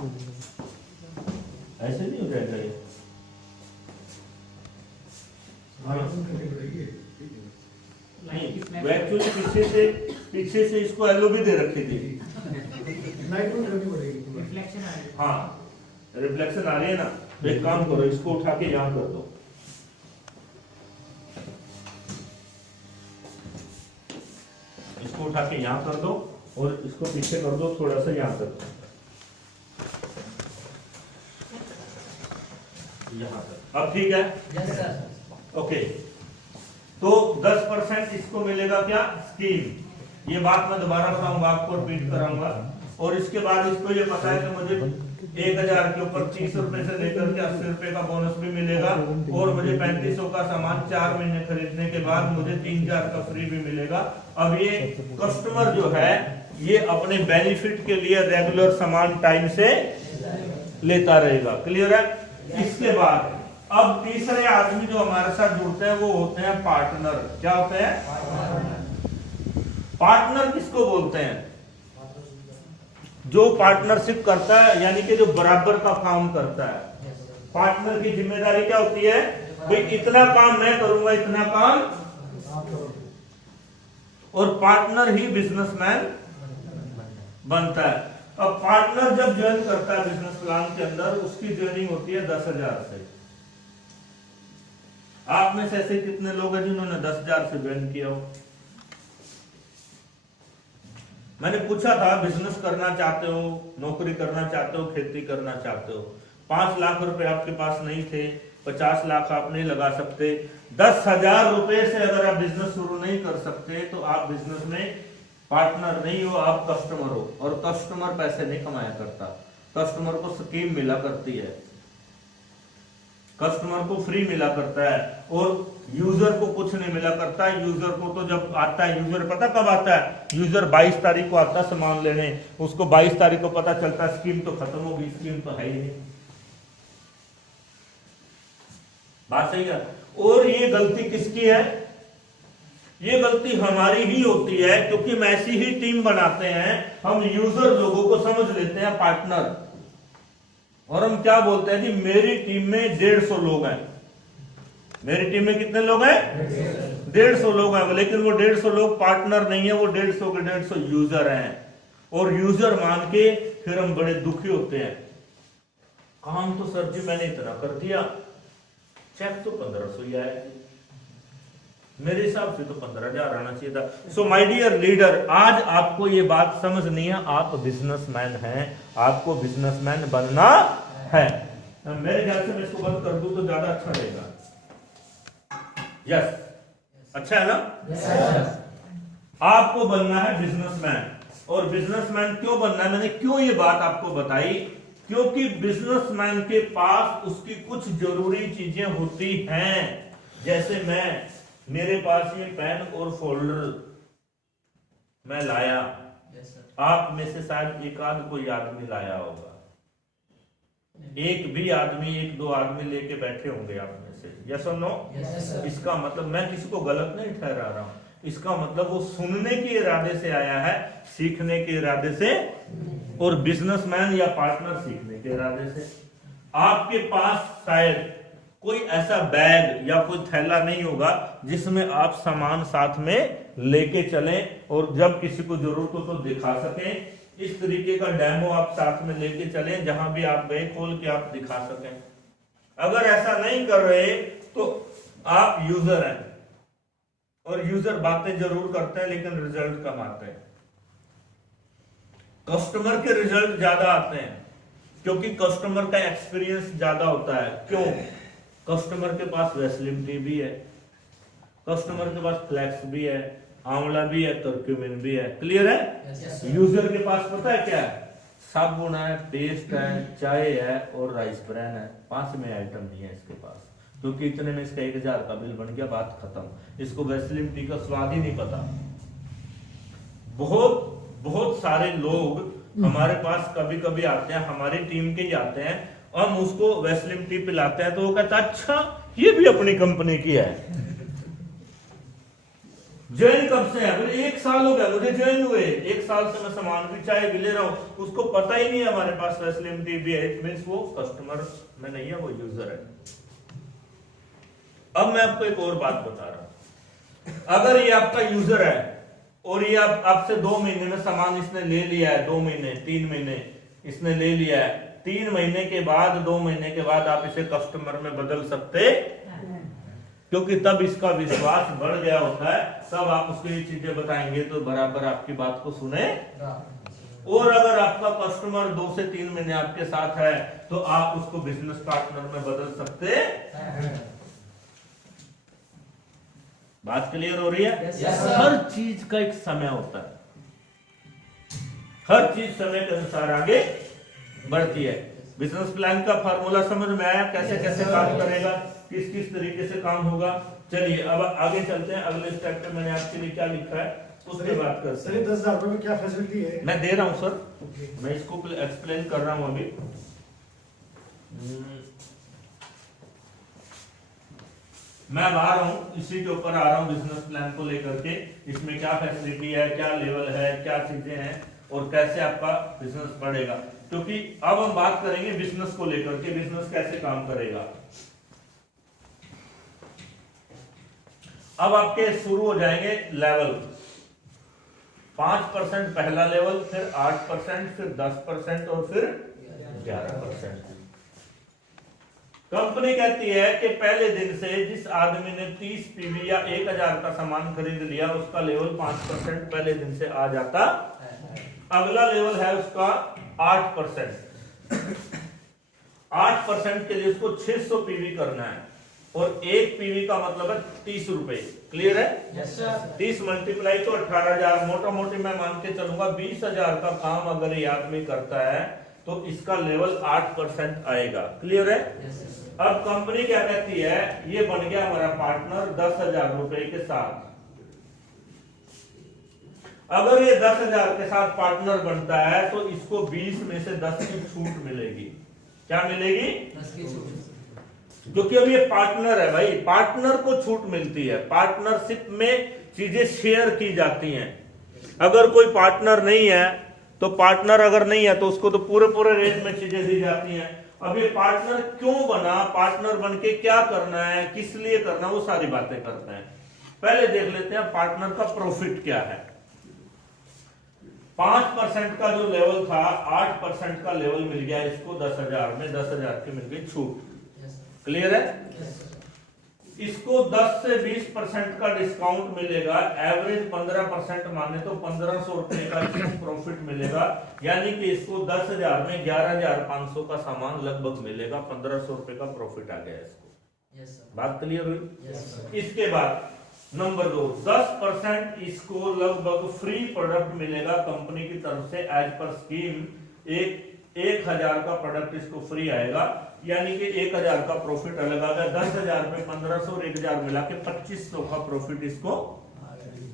ऐसे नहीं हो जाएगा ये। नहीं, एक्चुअली पीछे से इसको एलो भी दे रखी थी। हाँ, रिफ्लेक्शन आ रही है ना, तो एक काम करो, इसको उठा के यहाँ कर दो, इसको उठा के यहाँ कर दो और इसको पीछे कर दो थोड़ा सा यहाँ तक, यहाँ तक। अब ठीक है? ओके, तो 10% इसको मिलेगा क्या? स्कीम। ये बात मैं दोबारा बताऊंगा, आपको रिपीट कराऊंगा। और इसके बाद इसको ये पता है कि मुझे 1000 के ऊपर 30 रुपए से लेकर के 80 रुपए का बोनस भी मिलेगा और मुझे 3500 का सामान 4 महीने खरीदने के बाद मुझे 3000 का फ्री भी मिलेगा। अब ये कस्टमर जो है ये अपने बेनिफिट के लिए रेगुलर सामान टाइम से लेता रहेगा। क्लियर है? इसके बाद अब तीसरे आदमी जो हमारे साथ जुड़ते हैं वो होते हैं पार्टनर। क्या होते हैं? पार्टनर किसको बोलते हैं? जो पार्टनरशिप करता है, यानी कि जो बराबर का काम करता है। पार्टनर की जिम्मेदारी क्या होती है? भाई इतना काम मैं करूंगा, इतना काम, और पार्टनर ही बिजनेसमैन बनता है। अब पार्टनर जब ज्वाइन करता है बिजनेस प्लान के अंदर, उसकी ज्वाइनिंग होती है 10,000 से। आप में से ऐसे कितने लोग हैं जिन्होंने 10,000 से ज्वाइन किया हो? मैंने पूछा था बिजनेस करना चाहते हो, नौकरी करना चाहते हो, खेती करना चाहते हो, 5 लाख रुपए आपके पास नहीं थे, 50 लाख आप नहीं लगा सकते, 10,000 रुपए से अगर आप बिजनेस शुरू नहीं कर सकते तो आप बिजनेस में पार्टनर नहीं हो, आप कस्टमर हो। और कस्टमर पैसे नहीं कमाया करता, कस्टमर को स्कीम मिला करती है, कस्टमर को फ्री मिला करता है, और यूजर को कुछ नहीं मिला करता। यूजर को तो जब आता है, यूजर पता कब आता है? यूजर 22 तारीख को आता है सामान लेने, उसको 22 तारीख को पता चलता है स्कीम तो खत्म होगी, स्कीम तो है ही नहीं। बात सही है? और ये गलती किसकी है? ये गलती हमारी ही होती है, क्योंकि हम ऐसी ही टीम बनाते हैं, हम यूजर लोगों को समझ लेते हैं पार्टनर, और हम क्या बोलते हैं जी मेरी टीम में 150 लोग हैं। मेरी टीम में कितने लोग हैं? 150 लोग हैं, लेकिन वो 150 लोग पार्टनर नहीं है, वो 150 के 150 यूजर हैं। और यूजर मान के फिर हम बड़े दुखी होते हैं। काम तो सर जी मैंने इतना कर दिया, चेक तो 1500 ही आया, मेरे हिसाब से तो 15,000 आना चाहिए था। सो माय डियर लीडर, आज आपको ये बात समझनी है, आप बिजनेसमैन हैं, आपको बिजनेसमैन बनना है। मेरे ख्याल से मैं इसको बंद कर दूं तो ज्यादा अच्छा रहेगा। यस, अच्छा है ना? आपको बनना है बिजनेसमैन। और बिजनेसमैन क्यों बनना है, मैंने क्यों ये बात आपको बताई? क्योंकि बिजनेसमैन के पास उसकी कुछ जरूरी चीजें होती हैं। जैसे मेरे पास ये पेन और फोल्डर मैं लाया, आप में से शायद एक आध कोई आदमी लाया होगा, एक भी आदमी, 1-2 आदमी लेके बैठे होंगे आप में से। यस और नो? इसका मतलब मैं किसी को गलत नहीं ठहरा रहा हूं, इसका मतलब वो सुनने के इरादे से आया है, सीखने के इरादे से, और बिजनेसमैन या पार्टनर सीखने के इरादे से। आपके पास शायद कोई ऐसा बैग या कोई थैला नहीं होगा जिसमें आप सामान साथ में लेके चलें और जब किसी को जरूरत हो तो दिखा सकें। इस तरीके का डेमो आप साथ में लेके चलें, जहां भी आप गए खोल के आप दिखा सकें। अगर ऐसा नहीं कर रहे तो आप यूजर हैं, और यूजर बातें जरूर करते हैं लेकिन रिजल्ट कम आते हैं। कस्टमर के रिजल्ट ज्यादा आते हैं क्योंकि कस्टमर का एक्सपीरियंस ज्यादा होता है। क्यों? कस्टमर के पास वैसलीन टी भी है, कस्टमर के पास फ्लैक्स भी है, आंवला भी है, कर्क्यूमिन भी है। क्लियर है? यूजर के पास पता है क्या है? साबुन है, पेस्ट है, चाय है और राइस ब्रान है। 5वें आइटम नहीं है इसके पास, क्योंकि इतने में इसका 1000 का बिल बन गया, बात खत्म। इसको वैसलीन टी का स्वाद ही नहीं पता। बहुत सारे लोग हमारे पास कभी कभी आते हैं, हमारी टीम के ही आते हैं, हम उसको वैसलीन टी पिलाते हैं तो वो कहता है अच्छा ये भी अपनी कंपनी की है। ज्वाइन कब से है? बोले 1 साल हो गया मुझे ज्वाइन हुए, 1 साल से मैं सामान भी चाय भी ले रहा हूं, उसको पता ही नहीं है हमारे पास वैसलीन टी भी है। इट मींस वो कस्टमर में नहीं है, वो यूजर है। अब मैं आपको एक और बात बता रहा हूं। अगर ये आपका यूजर है और ये आपसे 2 महीने में सामान इसने ले लिया है, 2 महीने 3 महीने इसने ले लिया है, 3 महीने के बाद 2 महीने के बाद आप इसे कस्टमर में बदल सकते, क्योंकि तब इसका विश्वास बढ़ गया होता है, तब आप उसको ये चीजें बताएंगे तो बराबर आपकी बात को सुने। और अगर आपका कस्टमर 2 से 3 महीने आपके साथ है तो आप उसको बिजनेस पार्टनर में बदल सकते हैं। बात क्लियर हो रही है? हर चीज का एक समय होता है, हर चीज समय के अनुसार आगे बढ़ती है। बिजनेस प्लान का फार्मूला समझ में आया, कैसे कैसे काम करेगा, किस किस तरीके से काम होगा। चलिए अब आगे चलते हैं, अगले स्टेप पे मैंने आपके लिए क्या लिखा है उसकी बात करते सर हैं। 10,000 रुपए में क्या फैसिलिटी है? मैं दे रहा हूं सर, मैं इसको एक्सप्लेन कर रहा हूं अभी। मैं अब आ रहा हूं, इसी के ऊपर आ रहा हूं, बिजनेस प्लान को लेकर के। इसमें क्या फैसिलिटी है, क्या लेवल है, क्या चीजें हैं और कैसे आपका बिजनेस बढ़ेगा, क्योंकि अब हम बात करेंगे बिजनेस को लेकर के, बिजनेस कैसे काम करेगा। अब आपके शुरू हो जाएंगे लेवल, 5% पहला लेवल, फिर 8%, फिर 10% और फिर 11%। कंपनी कहती है कि पहले दिन से जिस आदमी ने 30 पीवी या 1000 का सामान खरीद लिया उसका लेवल 5% पहले दिन से आ जाता। अगला लेवल है उसका 8%। 8% के लिए उसको 600 पीवी करना है और 1 पीवी का मतलब है 30 रुपए। क्लियर है? Yes sir. 30 मल्टीप्लाई तो 18,000, मोटा मोटी मैं मान के चलूंगा 20,000 का काम अगर ये आदमी करता है तो इसका लेवल 8% आएगा। क्लियर है? अब कंपनी क्या कहती है, ये बन गया हमारा पार्टनर 10,000 रुपए के साथ। अगर ये 10,000 के साथ पार्टनर बनता है तो इसको 20 में से 10 की छूट मिलेगी। क्या मिलेगी? 10 की छूट। क्योंकि अब ये पार्टनर है भाई, पार्टनर को छूट मिलती है। पार्टनरशिप में चीजें शेयर की जाती हैं। अगर कोई पार्टनर नहीं है तो पार्टनर अगर नहीं है तो उसको तो पूरे पूरे रेट में चीजें दी जाती हैं। अब ये पार्टनर क्यों बना, पार्टनर बन के क्या करना है, किस लिए करना है, वो सारी बातें करते हैं। पहले देख लेते हैं पार्टनर का प्रॉफिट क्या है। 5% का जो लेवल था 8% का लेवल मिल गया इसको 10,000 में, 10,000 की मिल गई छूट। क्लियर है? इसको 10 से 20% का डिस्काउंट मिलेगा, एवरेज 15% माने तो 1,500 रुपए का प्रॉफिट मिलेगा। यानी कि इसको 10,000 में 11,500 का सामान लगभग मिलेगा, 1,500 रुपए का प्रॉफिट आ गया इसको। बात क्लियर हुई? इसके बाद नंबर 2, 10% इसको लगभग फ्री प्रोडक्ट मिलेगा कंपनी की तरफ से एज पर स्कीम। 1,000 का प्रोडक्ट इसको फ्री आएगा, यानी कि 1,000 का प्रॉफिट अलग आ गया। 10,000 में 1,500 और 1,000 मिला के 2,500 का प्रॉफिट इसको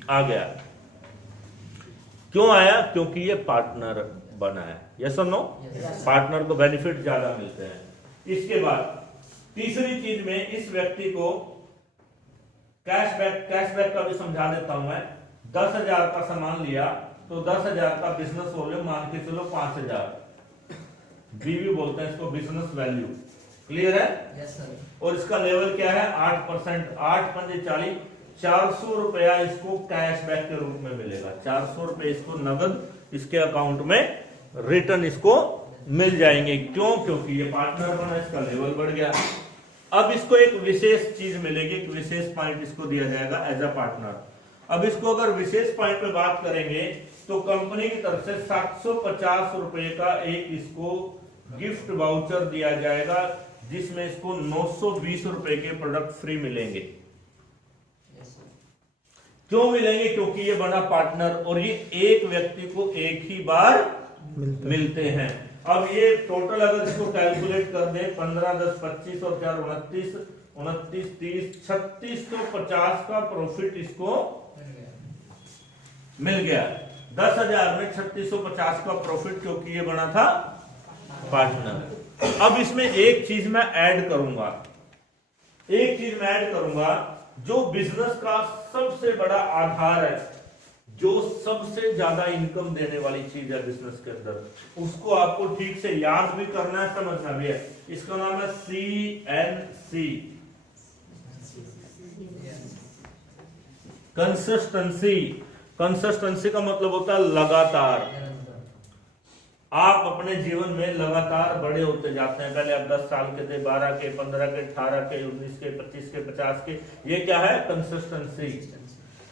आ गया। क्यों आया? क्योंकि ये पार्टनर बना है। यस और नो? पार्टनर को बेनिफिट ज्यादा मिलते हैं। इसके बाद तीसरी चीज में इस व्यक्ति को कैशबैक का भी समझा देता हूं मैं। 10,000 का सामान लिया तो 10,000 का बिजनेस वॉल्यूम मान के चलो 5,000, बीवी बोलते हैं इसको, बिजनेस वैल्यू। क्लियर है? Yes sir. और इसका लेवल क्या है? 8%। 8 पंजे 40, 400 रुपया इसको कैशबैक के रूप में मिलेगा। 400 रुपए इसको नगद इसके अकाउंट में रिटर्न इसको मिल जाएंगे। क्यों? क्योंकि ये पार्टनर बना, इसका लेवल बढ़ गया। अब इसको एक विशेष चीज मिलेगी, एक विशेष पॉइंट इसको दिया जाएगा एज अ पार्टनर। अब इसको अगर विशेष पॉइंट पे बात करेंगे तो कंपनी की तरफ से 750 रुपए का एक इसको गिफ्ट वाउचर दिया जाएगा, जिसमें इसको 920 रुपए के प्रोडक्ट फ्री मिलेंगे। क्यों मिलेंगे? क्योंकि ये बना पार्टनर और ये एक व्यक्ति को एक ही बार मिलते हैं। अब ये टोटल अगर इसको कैलकुलेट कर दे, 15, 10, 25 और 4, 29, 30, 3650 का प्रॉफिट इसको मिल गया। 10,000 में 3650 का प्रॉफिट, क्योंकि ये बना था पार्टनर। अब इसमें एक चीज मैं ऐड करूंगा, जो बिजनेस का सबसे बड़ा आधार है, जो सबसे ज्यादा इनकम देने वाली चीज है बिजनेस के अंदर, उसको आपको ठीक से याद भी करना है, समझना भी है। इसका नाम है CNC, कंसिस्टेंसी। कंसिस्टेंसी का मतलब होता है लगातार। आप अपने जीवन में लगातार बड़े होते जाते हैं। पहले आप 10 साल के थे, 12 के, 15 के, 18 के, 19 के, 25 के, 50 के। ये क्या है? कंसिस्टेंसी।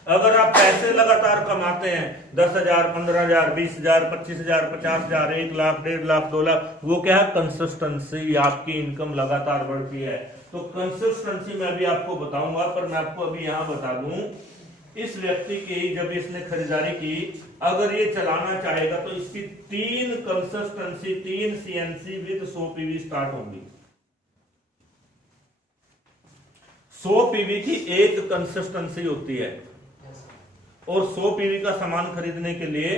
अगर आप पैसे लगातार कमाते हैं, 10,000, 15,000, 20,000, 25,000, 50,000, 1 लाख, 1.5 लाख, 2 लाख, वो क्या है? कंसिस्टेंसी। आपकी इनकम लगातार बढ़ती है। तो कंसिस्टेंसी मैं अभी आपको बताऊंगा, पर मैं आपको अभी यहां बता दूं इस व्यक्ति की जब इसने खरीदारी की, अगर ये चलाना चाहेगा तो इसकी 3 consistency 3 CNC with 100 PV start होंगी। 100 पीवी की एक कंसिस्टेंसी होती है और 100 पीवी का सामान खरीदने के लिए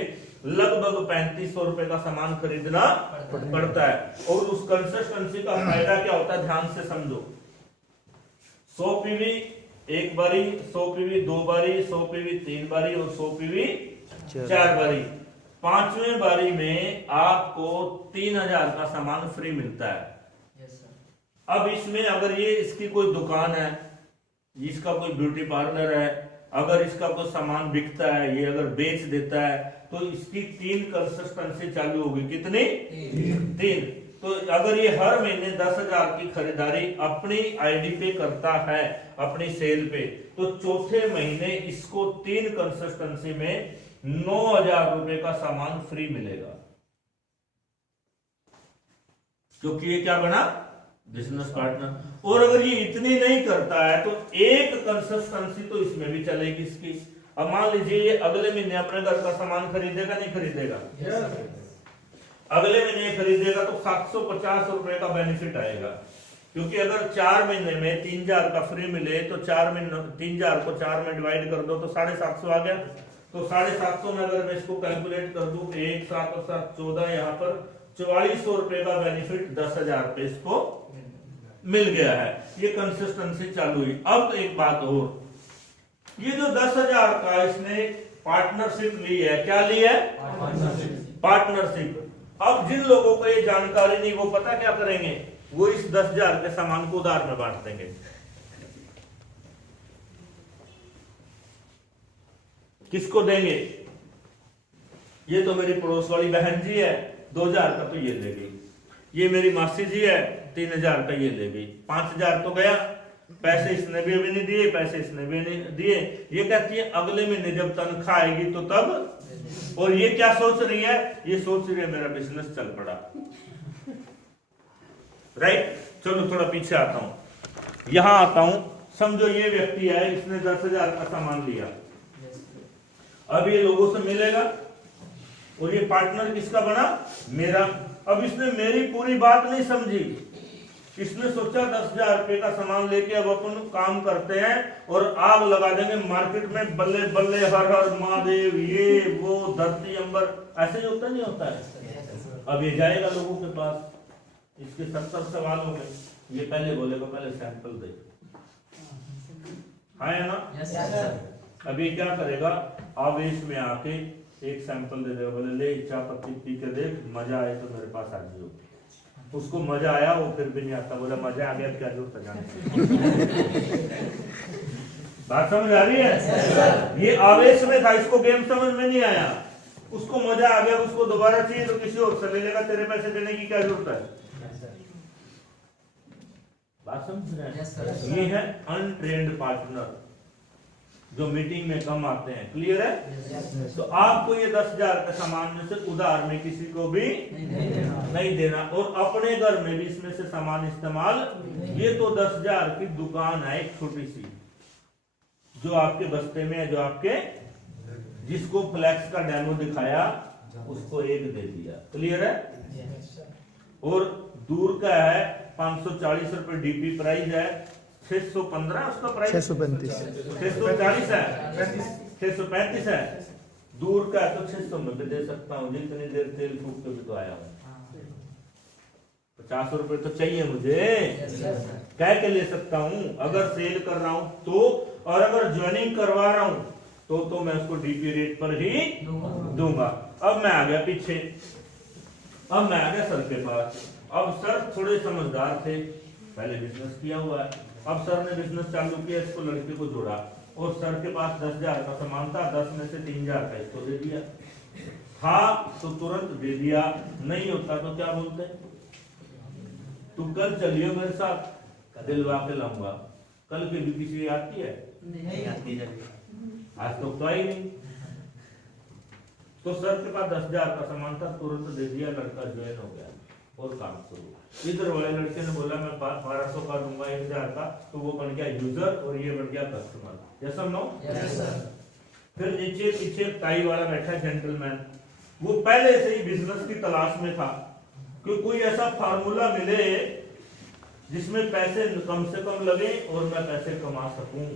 लगभग 3500 रुपए का सामान खरीदना पड़ता है। और उस कंसिस्टेंसी का फायदा क्या होता है, ध्यान से समझो। 100 पीवी एक बारी, 100 पीवी 2 बारी, 100 पीवी 3 बारी और 100 पीवी 4 बारी। 5वें बारी में आपको 3000 का सामान फ्री मिलता है। अब इसमें अगर ये इसकी कोई दुकान है, इसका कोई ब्यूटी पार्लर है, अगर इसका कोई सामान बिकता है, ये अगर बेच देता है, तो इसकी 3 कंसिस्टेंसी चालू होगी। कितनी? 3। तो अगर ये हर महीने 10,000 की खरीदारी अपनी आईडी पे करता है, अपनी सेल पे, तो चौथे महीने इसको 3 कंसिस्टेंसी में 9,000 रुपए का सामान फ्री मिलेगा। क्योंकि ये क्या बना? Business partner. और अगर ये इतनी नहीं करता है तो एक कंसिस्टेंसी तो इसमें भी चलेगी इसकी। अब मान लीजिए ये अगले महीने अपने घर का सामान खरीदेगा, नहीं खरीदेगा? अगले महीने खरीदेगा तो 750 रुपए का बेनिफिट आएगा। क्योंकि अगर 4 महीने में 3000 का फ्री मिले तो 4 महीने 3000 को 4 में डिवाइड कर दो तो 750 आ गया। तो 750 में अगर मैं इसको कैलकुलेट कर दूं, 1 7 7 14, यहाँ पर 4400 रुपए का बेनिफिट 10,000 रुपए इसको मिल गया है। ये कंसिस्टेंसी चालू हुई। अब तो एक बात और, ये जो 10,000 का इसने पार्टनरशिप ली है, क्या ली है? पार्टनरशिप। अब जिन लोगों को ये जानकारी नहीं, वो पता क्या करेंगे? वो इस 10,000 के सामान को उधार में बांट देंगे। किसको देंगे? ये तो मेरी पड़ोस वाली बहन जी है, 2,000 का तो ये ले गई। ये मेरी मासी जी है, 3,000 का ये ले गई। 5,000 तो गया, पैसे इसने भी अभी नहीं दिए, पैसे इसने भी नहीं दिए। ये कहती है अगले महीने जब तनख्वाह आएगी तो तब। और ये क्या सोच रही है? ये सोच रही है मेरा बिजनेस चल पड़ा। राइट। चलो थोड़ा पीछे आता हूं, यहां आता हूं। समझो ये व्यक्ति है, इसने 10,000 का सामान लिया। अब ये लोगों से मिलेगा और ये पार्टनर किसका बना? मेरा। अब इसने मेरी पूरी बात नहीं समझी। इसने सोचा 10,000 रुपए का सामान लेके अब अपन काम करते हैं और आग लगा देंगे मार्केट में, बल्ले बल्ले हर हर महादेव, ये वो धरती अंबर। ऐसे ही होता नहीं होता है? अब ये जाएगा लोगों के पास, इसके 70 सवाल हो गए। ये पहले बोलेगा पहले सैंपल दे, हाँ है ना? अभी क्या करेगा? आवेश में आके एक सैंपल दे देगा, बोले ले चाय पत्ती पी के देख, मजा आए तो मेरे पास आ जाओ। उसको मजा आया, वो फिर भी नहीं आता, बोला मजा आ गया क्या जरूरत जाने। बात समझ आ रही है? ये आवेश में था, इसको गेम समझ में नहीं आया, उसको मजा आ गया, उसको दोबारा चाहिए तो किसी और से ले लेगा, तेरे पैसे देने की क्या जरूरत है? बात समझ रहे हैं? ये है अनट्रेंड पार्टनर जो मीटिंग में कम आते हैं। क्लियर है? तो आपको ये 10,000 का सामान में से उधार में किसी को भी नहीं देना और अपने घर में भी इसमें से सामान इस्तेमाल। ये तो 10,000 की दुकान है एक छोटी सी, जो आपके बस्ते में है, जो आपके, जिसको फ्लैक्स का डेमो दिखाया उसको एक दे दिया। क्लियर है? और दूर का है 540 रुपए डीपी प्राइस है, 615 उसका प्राइस, 635 640 है, 635 है। दूर का है तो 600 में भी दे सकता हूँ, जितनी देर तेल फूक के भी तो आया हूँ। 50 रुपए तो चाहिए मुझे, कह के ले सकता हूँ अगर सेल कर रहा हूँ तो। और अगर ज्वाइनिंग करवा रहा हूँ तो मैं उसको डीपी रेट पर ही दूंगा। अब मैं आ गया पीछे, अब मैं आ गया सर के पास। अब सर थोड़े समझदार थे, पहले बिजनेस किया हुआ है। अब सर ने बिजनेस चालू किया, इसको लड़के को जोड़ा और सर के पास 10,000 का सामान था, 10 में से 3,000 का इसको दे दिया। हाँ तो तुरंत दे दिया, नहीं होता तो क्या बोलते? तुम कल चलियो मेरे साथ, दिलवा के लाऊंगा। कल की भी किसी आती है? नहीं आती है। आज तो आई नहीं। तो सर के पास 10,000 का सामान था, तुरंत दे दिया, लड़का ज्वाइन हो गया और काम शुरू। इधर वाले लड़के ने बोला मैं 1200 का दूंगा 1,000 का, तो वो बन गया यूजर और ये बन गया कस्टमर। यस और नो? फिर नीचे पीछे टाई वाला बैठा जेंटलमैन, वो पहले से ही बिजनेस की तलाश में था कि कोई ऐसा फार्मूला मिले जिसमें पैसे कम से कम लगे और मैं पैसे कमा सकूं।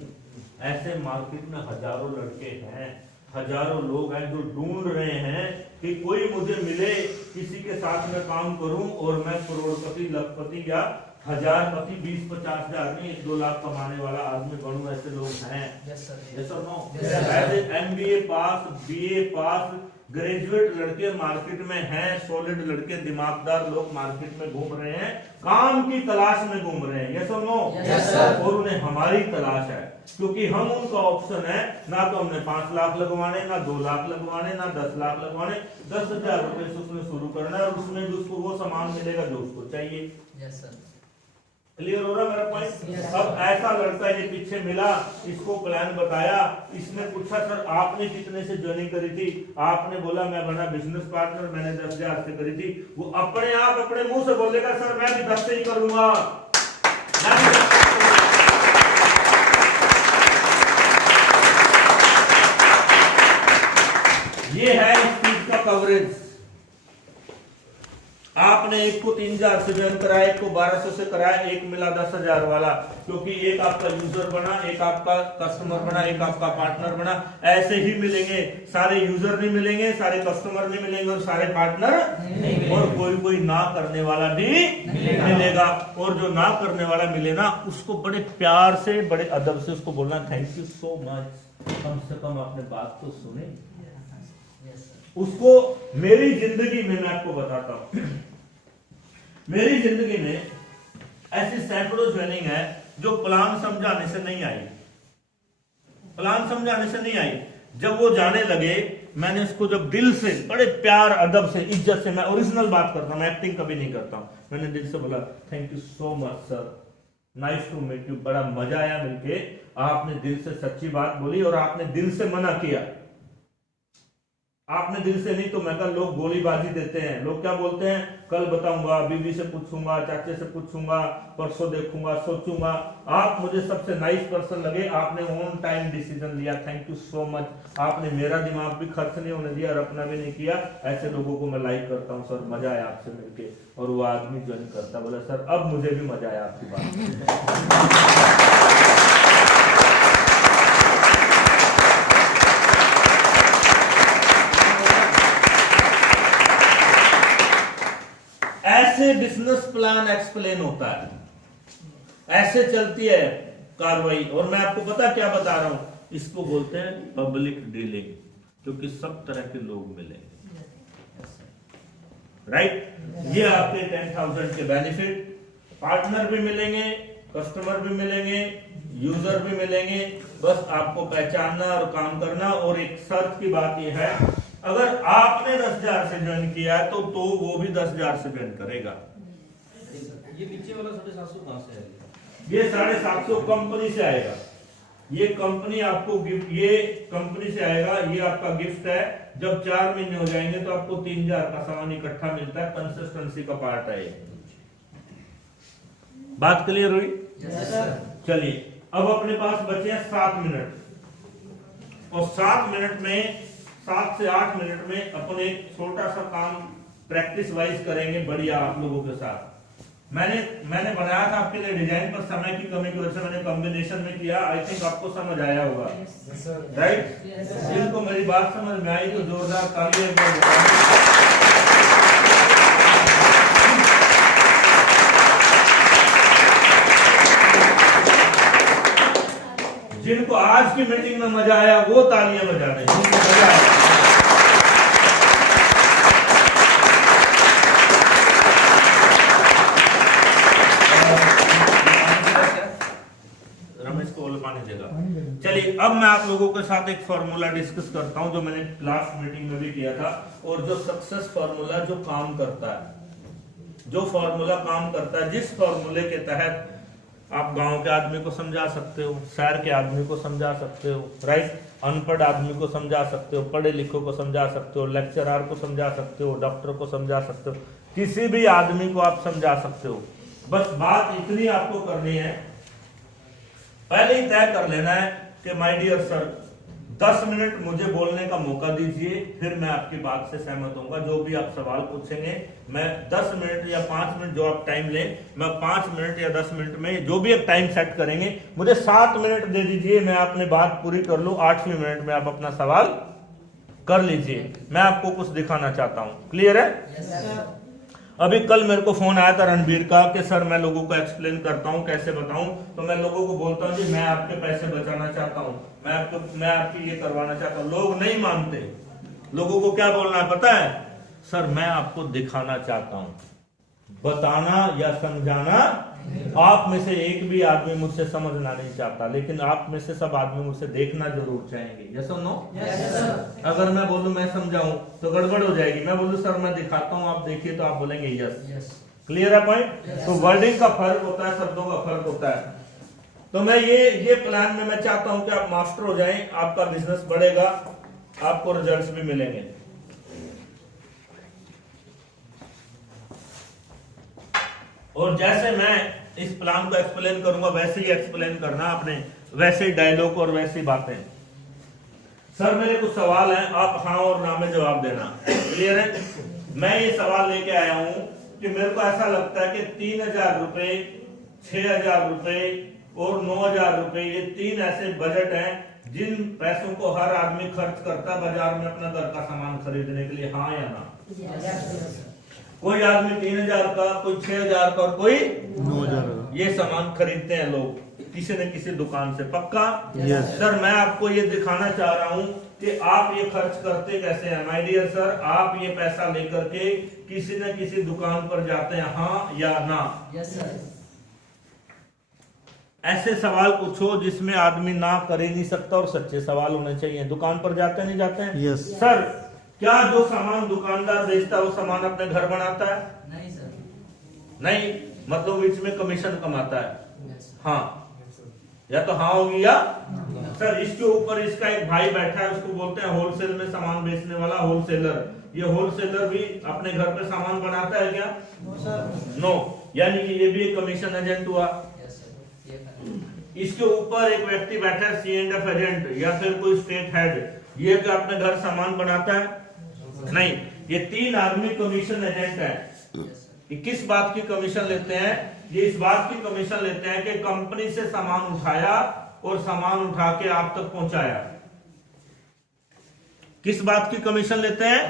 ऐसे मार्केट में हजारों लड़के हैं, हजारों लोग हैं जो ढूंढ रहे हैं कि कोई मुझे मिले, किसी के साथ में काम करूं और मैं करोड़पति, लखपति या हजारपति, 20-50 हजार में 1-2 लाख कमाने वाला आदमी बनूं। ऐसे लोग हैं। yes और नो Yes, sir. ऐसे MBA पास, BA पास, ग्रेजुएट लड़के मार्केट में हैं, सॉलिड लड़के, दिमागदार लोग मार्केट में घूम रहे हैं, काम की तलाश में घूम रहे हैं। यस और नो? Yes, sir. और उन्हें हमारी तलाश है, क्योंकि हम उनका ऑप्शन है। ना तो हमने 5 लाख लगवाने, ना 2 लाख लगवाने, ना 10 लाख लगवाने, 10,000 रुपए से उसमें शुरू करना है और उसमें भी उसको वो सामान मिलेगा जो उसको चाहिए। yes sir क्लियर हो रहा मेरा पॉइंट? Yes. अब ऐसा लड़का ये पीछे मिला, इसको प्लान बताया, इसने पूछा सर आपने कितने से ज्वाइनिंग करी थी? आपने बोला मैं बना बिजनेस पार्टनर, मैंने 10,000 से करी थी। वो अपने आप अपने मुंह से बोलेगा सर मैं भी 10 से ही करूंगा। ये है इस चीज का कवरेज। आपने एक को 3,000 से ज्वाइन कराया, एक को 1,200 से कराया, एक मिला 10,000 वाला, क्योंकि एक आपका यूजर बना, एक आपका कस्टमर बना, एक आपका पार्टनर बना। ऐसे ही मिलेंगे, सारे यूजर नहीं मिलेंगे, सारे कस्टमर नहीं मिलेंगे और सारे पार्टनर और कोई ना करने वाला भी मिलेगा। और जो ना करने वाला मिले ना, उसको बड़े प्यार से, बड़े अदब से उसको बोलना थैंक यू सो मच, कम से कम आपने बात तो सुनी। उसको मेरी जिंदगी में, मैं आपको बताता हूं, मेरी जिंदगी में ऐसी सैकड़ों ज्वाइनिंग है जो प्लान समझाने से नहीं आई। प्लान समझाने से नहीं आई, जब वो जाने लगे, मैंने उसको जब दिल से, बड़े प्यार, अदब से, इज्जत से, मैं ओरिजिनल बात करता हूं, मैं एक्टिंग कभी नहीं करता हूं, मैंने दिल से बोला thank you so much sir, nice to meet you, बड़ा मजा आया मिलके, आपने दिल से सच्ची बात बोली और आपने दिल से मना किया। आपने दिल से नहीं, तो मैं कहा लोग गोलीबाजी देते हैं, लोग क्या बोलते हैं, कल बताऊंगा, बीवी से पूछूंगा, चाचे से पूछूंगा, परसों देखूंगा, सोचूंगा। आप मुझे सबसे नाइस पर्सन लगे, आपने ऑन टाइम डिसीजन लिया, थैंक यू सो मच। आपने मेरा दिमाग भी खर्च नहीं होने दिया और अपना भी नहीं किया। ऐसे लोगों को मैं लाइक करता हूं सर, मजा आया आपसे मिलके। और वो आदमी ज्वाइन करता, बोला सर अब मुझे भी मजा आया आपकी बात। ऐसे बिजनेस प्लान एक्सप्लेन होता है, ऐसे चलती है कार्रवाई। और मैं आपको पता क्या बता रहा हूं, इसको बोलते हैं पब्लिक डीलिंग, क्योंकि सब तरह के लोग मिले, राइट? ये आपके 10,000 के बेनिफिट, पार्टनर भी मिलेंगे, कस्टमर भी मिलेंगे, यूजर भी मिलेंगे। बस आपको पहचानना और काम करना। और एक शर्त की बात यह है, अगर आपने 10,000 से ज्वाइन किया है तो वो भी 10,000 से ज्वाइन करेगा। ये नीचे वाला 750 कहां से आएगा? ये 750 कंपनी से आएगा। ये कंपनी आपको गिफ्ट, ये कंपनी से आएगा, ये आपका गिफ्ट है। जब 4 महीने हो जाएंगे तो आपको 3,000 का सामान इकट्ठा मिलता है। कंसिस्टेंसी का पार्ट है ये। बात क्लियर हुई? Yes sir. चलिए, अब अपने पास बचे हैं 7 मिनट, और 7 मिनट में, 7 से 8 मिनट में अपन एक छोटा सा काम प्रैक्टिस वाइज करेंगे, बढ़िया आप लोगों के साथ। मैंने बनाया था आपके लिए डिजाइन, पर समय की कमी की वजह से मैंने कॉम्बिनेशन में किया। आई थिंक आपको समझ आया होगा, राइट? जिनको मेरी बात समझ में आई तो जोरदार तालियां। जिनको आज की मीटिंग में मजा आया वो तालियां बजा दें, जिनको मजा आया। रमेश को पानी देगा। चलिए, अब मैं आप लोगों के साथ एक फॉर्मूला डिस्कस करता हूं जो मैंने लास्ट मीटिंग में भी किया था, और जो सक्सेस फॉर्मूला जो काम करता है, जो फॉर्मूला काम करता है, जिस फॉर्मूले के तहत आप गांव के आदमी को समझा सकते हो, शहर के आदमी को समझा सकते हो, राइट? अनपढ़ आदमी को समझा सकते हो, पढ़े लिखों को समझा सकते हो, लेक्चरर को समझा सकते हो, डॉक्टर को समझा सकते हो, किसी भी आदमी को आप समझा सकते हो। बस बात इतनी आपको करनी है, पहले ही तय कर लेना है कि माय डियर सर, 10 मिनट मुझे बोलने का मौका दीजिए, फिर मैं आपकी बात से सहमत होऊंगा। जो भी आप सवाल पूछेंगे मैं 10 मिनट या 5 मिनट जो आप टाइम लें, मैं 5 मिनट या 10 मिनट में जो भी एक टाइम सेट करेंगे, मुझे 7 मिनट दे दीजिए, मैं अपनी बात पूरी कर लूं। 8वें मिनट में आप अपना सवाल कर लीजिए। मैं आपको कुछ दिखाना चाहता हूं। क्लियर है? अभी कल मेरे को फोन आया था रणबीर का कि सर मैं लोगों को एक्सप्लेन करता हूं, कैसे बताऊं। तो मैं लोगों को बोलता हूं जी मैं आपके पैसे बचाना चाहता हूं, मैं आपकी ये करवाना चाहता हूं। लोग नहीं मानते। लोगों को क्या बोलना है पता है? सर मैं आपको दिखाना चाहता हूं, बताना या समझाना। आप में से एक भी आदमी मुझसे समझना नहीं चाहता, लेकिन आप में से सब आदमी मुझसे देखना जरूर चाहेंगे। यस और नो? अगर मैं बोलूं मैं समझाऊं तो गड़बड़ हो जाएगी। मैं बोलूं सर मैं दिखाता हूं आप देखिए, तो आप बोलेंगे यस। क्लियर है पॉइंट? तो वर्डिंग का फर्क होता है, शब्दों का फर्क होता है। तो मैं ये प्लान में मैं चाहता हूं कि आप मास्टर हो जाएं, आपका बिजनेस बढ़ेगा, आपको रिजल्ट्स भी मिलेंगे। और जैसे मैं इस प्लान को एक्सप्लेन करूंगा वैसे ही एक्सप्लेन करना आपने, वैसे ही डायलॉग और वैसी बातें। सर मेरे कुछ सवाल हैं, आप हाँ और ना में जवाब देना। क्लियर है? मैं ये सवाल लेके आया हूं कि मेरे को ऐसा लगता है कि 3000 रुपए, 6000 रुपए और 9000 रुपए, ये 3 ऐसे बजट हैं जिन पैसों को हर आदमी खर्च करता है बाजार में अपना घर का सामान खरीदने के लिए। हाँ या ना? कोई आदमी 3000 का, कोई 6000 का और कोई 9000 ये सामान खरीदते हैं लोग किसी न किसी दुकान से। पक्का? यस। सर मैं आपको ये दिखाना चाह रहा हूं कि आप ये खर्च करते कैसे हैं। माय डियर सर, आप ये पैसा लेकर के किसी न किसी दुकान पर जाते हैं, हाँ या ना? Yes sir. ऐसे सवाल पूछो जिसमें आदमी ना कर ही नहीं सकता, और सच्चे सवाल होने चाहिए। दुकान पर जाते नहीं जाते हैं? यस। सर क्या जो सामान दुकानदार बेचता है वो सामान अपने घर बनाता है? नहीं सर। नहीं, मतलब बीच में कमीशन कमाता है। हाँ या तो हाँ होगी या सर। इसके ऊपर इसका एक भाई बैठा है, उसको बोलते हैं होलसेल में सामान बेचने वाला, होलसेलर। ये होलसेलर भी अपने घर पे सामान बनाता है क्या? नो। यानी कि ये भी एक कमीशन एजेंट हुआ। इसके ऊपर एक व्यक्ति बैठा है C&F एजेंट या फिर कोई स्टेट हेड, ये क्या अपने घर सामान बनाता है? नहीं। ये 3 आदमी कमीशन एजेंट है। किस बात की कमीशन लेते हैं? ये इस बात की कमीशन लेते हैं कि कंपनी से सामान उठाया और सामान उठा के आप तक पहुंचाया। किस बात की कमीशन लेते हैं?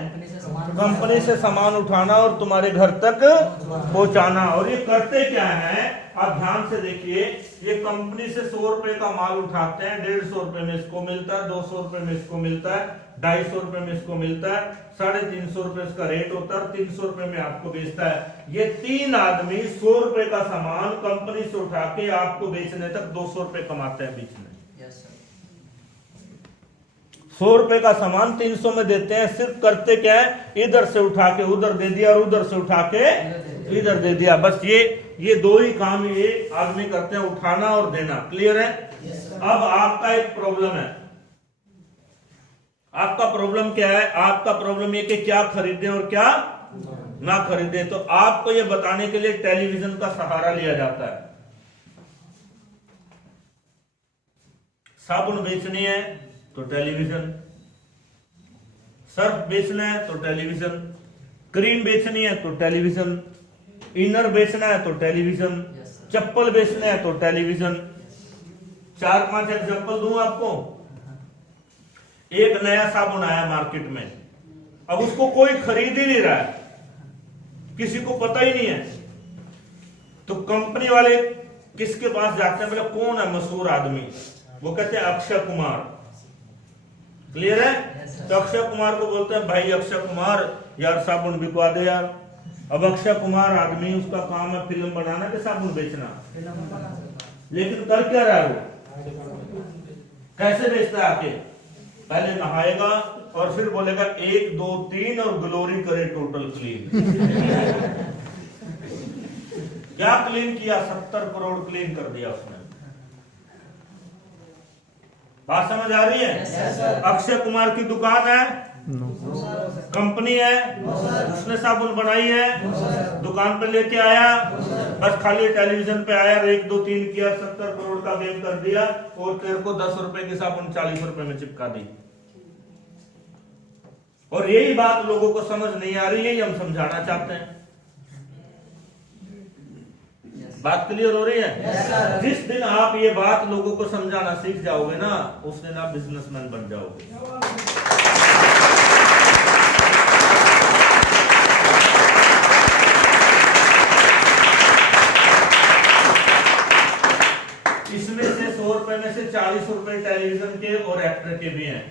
कंपनी से सामान उठाना और तुम्हारे घर तक पहुंचाना। और ये करते क्या है आप ध्यान से देखिए। ये कंपनी से 100 रुपए का माल उठाते हैं, 150 रुपए में इसको मिलता है, 200 रुपए में इसको मिलता है, 250 रुपए में इसको मिलता है, 350 रुपए इसका रेट होता है, 300 रुपए में आपको बेचता है। ये 3 आदमी 100 रुपए का सामान कंपनी से उठा के आपको बेचने तक 200 रुपए कमाते हैं बीच में। 100 रुपए का सामान 300 में देते हैं। सिर्फ करते क्या है, इधर से उठा के उधर दे दिया और उधर से उठा के इधर दे दिया। बस ये 2 ही काम ये आदमी करते हैं, उठाना और देना। क्लियर है? अब आपका एक प्रॉब्लम है। आपका प्रॉब्लम क्या है? आपका प्रॉब्लम ये कि क्या खरीदें और क्या ना खरीदें। तो आपको ये बताने के लिए टेलीविजन का सहारा लिया जाता है। साबुन बेचनी है तो टेलीविजन, सर्फ बेचना है तो टेलीविजन, क्रीम बेचनी है तो टेलीविजन, इनर बेचना है तो टेलीविजन, चप्पल बेचना है तो टेलीविजन। 4-5 एग्जांपल दूं आपको। एक नया साबुन आया मार्केट में, अब उसको कोई खरीद ही नहीं रहा है, किसी को पता ही नहीं है। तो कंपनी वाले किसके पास जाते हैं? बोले कौन है मशहूर आदमी? वो कहते हैं अक्षय कुमार। क्लियर है? तो अक्षय कुमार को बोलते हैं भाई अक्षय कुमार यार साबुन बिकवा दे यार। अब अक्षय कुमार आदमी, उसका काम है फिल्म बनाना कि साबुन बेचना। लेकिन कर क्या रहा है वो? कैसे बेचता है? आके पहले नहाएगा और फिर बोलेगा 1 2 3 और ग्लोरी करे टोटल क्लीन। क्या क्लीन किया? 70 करोड़ क्लीन कर दिया उसने। बात समझ आ रही है? अक्षय कुमार की दुकान है, कंपनी है, उसने साबुन बनाई है, दुकान पे लेके आया, बस खाली टेलीविजन पे आया, 1 2 3 किया, 70 करोड़ का गेम कर दिया और तेरे को 10 रुपए की साबुन 40 रुपए में चिपका दी। और यही बात लोगों को समझ नहीं आ रही, यही हम समझाना चाहते हैं। बात क्लियर हो रही है? जिस दिन आप ये बात लोगों को समझाना सीख जाओगे ना, उस दिन आप बिजनेसमैन बन जाओगे। इसमें से 100 रुपए में से 40 रुपए टेलीविजन के और एक्टर के भी हैं।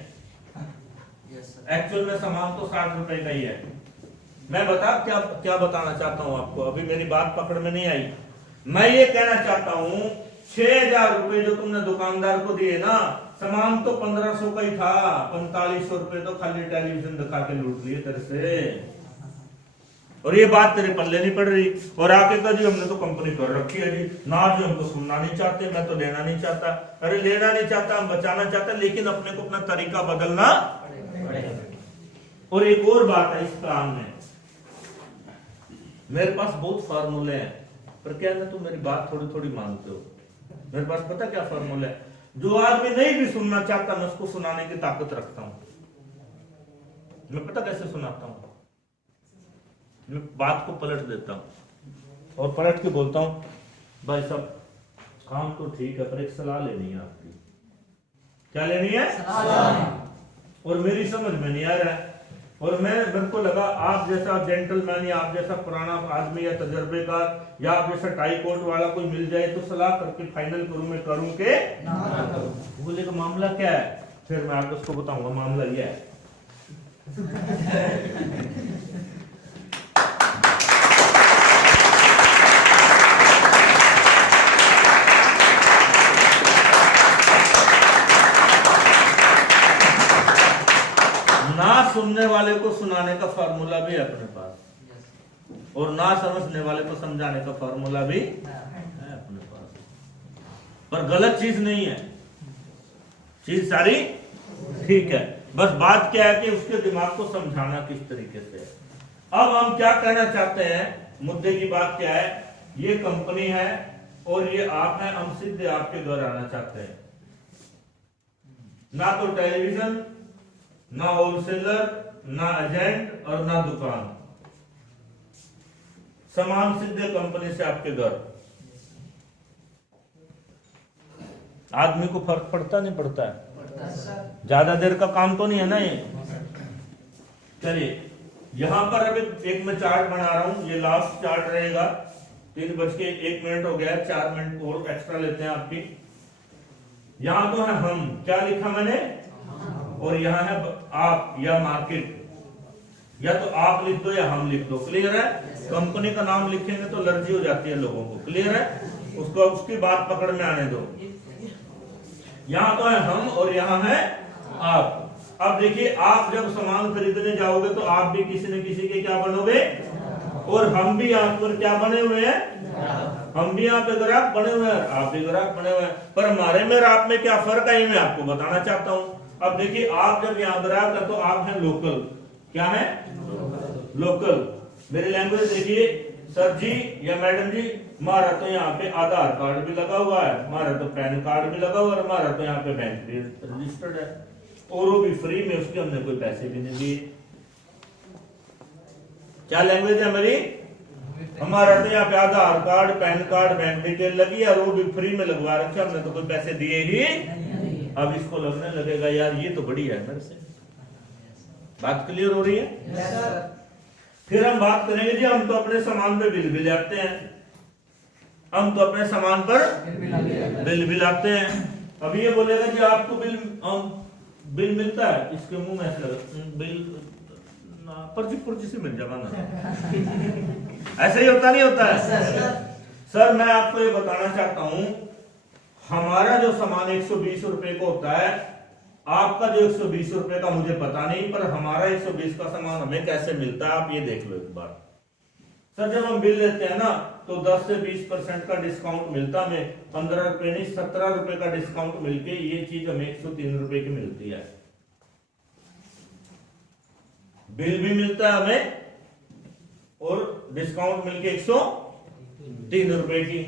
एक्चुअल में सामान तो 60 रुपए का ही है। मैं क्या बताना चाहता हूं आपको, अभी मेरी बात पकड़ में नहीं आई। मैं ये कहना चाहता हूं 6000 रुपए जो तुमने दुकानदार को दिए ना, सामान तो 1500 का ही था, 4500 रुपए तो खाली टेलीविजन दिखा के लूट लिए तेरे से। और ये बात तेरे पल्ले नहीं पड़ रही। और आके कहा जी हमने तो कंपनी कर रखी है जी, ना जी हमको सुनना नहीं चाहते, मैं तो लेना नहीं चाहता। अरे लेना नहीं चाहता, हम बचाना चाहते, लेकिन अपने को अपना तरीका बदलना। और एक और बात है इस काम में, मेरे पास बहुत फार्मूले हैं, पर क्या है ना, तुम मेरी बात थोड़ी थोड़ी मानते हो। मेरे पास पता क्या फार्मूला है, जो आदमी नहीं भी सुनना चाहता मैं उसको सुनाने की ताकत रखता हूं। मैं पता कैसे सुनाता हूं, मैं बात को पलट देता हूं और पलट के बोलता हूं, भाई साहब काम तो ठीक है पर एक सलाह लेनी है आपकी। क्या लेनी है? सलाह। और मेरी समझ में नहीं आ रहा है, और मेरे को लगा आप जैसा जेंटलमैन या आप जैसा पुराना आदमी या तजर्बेकार या आप जैसा टाई कोट वाला कोई मिल जाए तो सलाह करके फाइनल करूं, मैं करूं के ना करूं। बोले का मामला क्या है, फिर मैं आपको उसको बताऊंगा मामला यह है। ना सुनने वाले को सुनाने का फार्मूला भी है अपने पास, और ना समझने वाले को समझाने का फार्मूला भी है अपने पास। पर गलत चीज नहीं है, चीज सारी ठीक है, बस बात क्या है कि उसके दिमाग को समझाना किस तरीके से है। अब हम क्या कहना चाहते हैं, मुद्दे की बात क्या है, ये कंपनी है और ये आप हैं, हम सीधे आपके घर आना चाहते हैं। ना तो टेलीविजन, ना होलसेलर, ना एजेंट और ना दुकान, सामान सीधे कंपनी से आपके घर। आदमी को फर्क पड़ता नहीं पड़ता है? ज्यादा देर का काम तो नहीं है ना ये। चलिए यहां पर अभी एक मैं चार्ट बना रहा हूं, ये लास्ट चार्ट रहेगा। 3:01 हो गया, 4 मिनट और एक्स्ट्रा लेते हैं आपकी। यहां तो है हम, क्या लिखा मैंने, और यहां है आप या मार्केट, या तो आप लिख दो या हम लिख दो। क्लियर है? कंपनी का नाम लिखेंगे तो एलर्जी हो जाती है लोगों को। क्लियर है? उसको उसकी बात पकड़ में आने दो। यहां तो है हम और यहां है आप। अब देखिए, आप जब सामान खरीदने जाओगे तो आप भी किसी न किसी के क्या बनोगे, और हम भी यहाँ पर क्या बने हुए हैं, हम भी यहाँ पे ग्राहक बने हुए हैं, आप भी ग्राहक बने हुए हैं। पर हमारे में आप में क्या फर्क है, ये मैं आपको बताना चाहता हूँ। अब देखिए, आप जब यहाँ ग्राहक है तो आप हैं लोकल। क्या है? लोकल। मेरी लैंग्वेज देखिए, सर जी या मैडम जी, हमारा तो यहाँ पे आधार कार्ड भी लगा हुआ है, हमारा तो पैन कार्ड भी लगा हुआ है, हमारा तो यहाँ पे बैंक भी रजिस्टर्ड है, और वो भी फ्री में, उसके हमने कोई पैसे भी नहीं दिए। क्या लैंग्वेज है मेरी? हमारा तो यहाँ पे Aadhaar card, PAN card, bank detail लगी है, और वो भी फ्री में लगवा रखे, हमने तो कोई पैसे दिए ही। अब इसको लगने लगेगा यार ये तो बड़ी है मेरे से। बात क्लियर हो रही है? फिर हम बात करेंगे जी, हम तो अपने सामान पे बिल भी लाते हैं, हम तो अपने सामान पर बिल भी लाते हैं। अभी ये बोलेगा जी आपको बिल मिलता है, इसके मुंह में ऐसा लगा बिल पर्ची पुर्ची से मिल जाएगा ना। ऐसा ही होता नहीं होता है? सर मैं आपको ये बताना चाहता हूं, हमारा जो सामान 120 रुपए का होता है, आपका जो 120 रुपए का मुझे पता नहीं, पर हमारा 120 का सामान हमें कैसे मिलता है आप ये देख लो एक बार। सर जब हम बिल लेते हैं ना तो 10 से 20% का डिस्काउंट मिलता है हमें, 15 रुपए नहीं 17 रुपए का डिस्काउंट मिलके ये चीज हमें 103 रुपए की मिलती है। बिल भी मिलता है हमें और डिस्काउंट मिलके ₹3 की।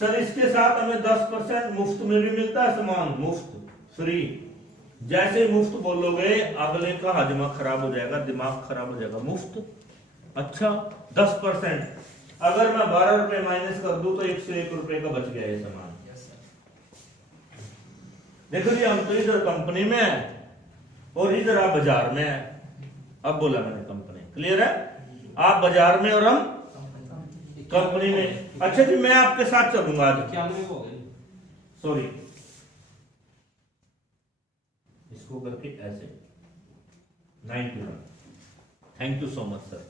सर इसके साथ हमें 10% मुफ्त में भी मिलता है सामान, मुफ्त फ्री। जैसे ही मुफ्त बोलोगे अगले का हजमा खराब हो जाएगा, दिमाग खराब हो जाएगा। मुफ्त, अच्छा 10%, अगर मैं ₹12 माइनस कर दूं तो ₹101 का बच गया ये सामान। देखो जी, हम तो इधर कंपनी में है और इधर आप बाजार में है। अब बोला मैंने कंपनी, क्लियर है? आप बाजार में और हम कंपनी में। अच्छा जी, मैं आपके साथ चलूंगा आज। 91 हो गई। सॉरी, इसको करके ऐसे 91। Thank you so much sir,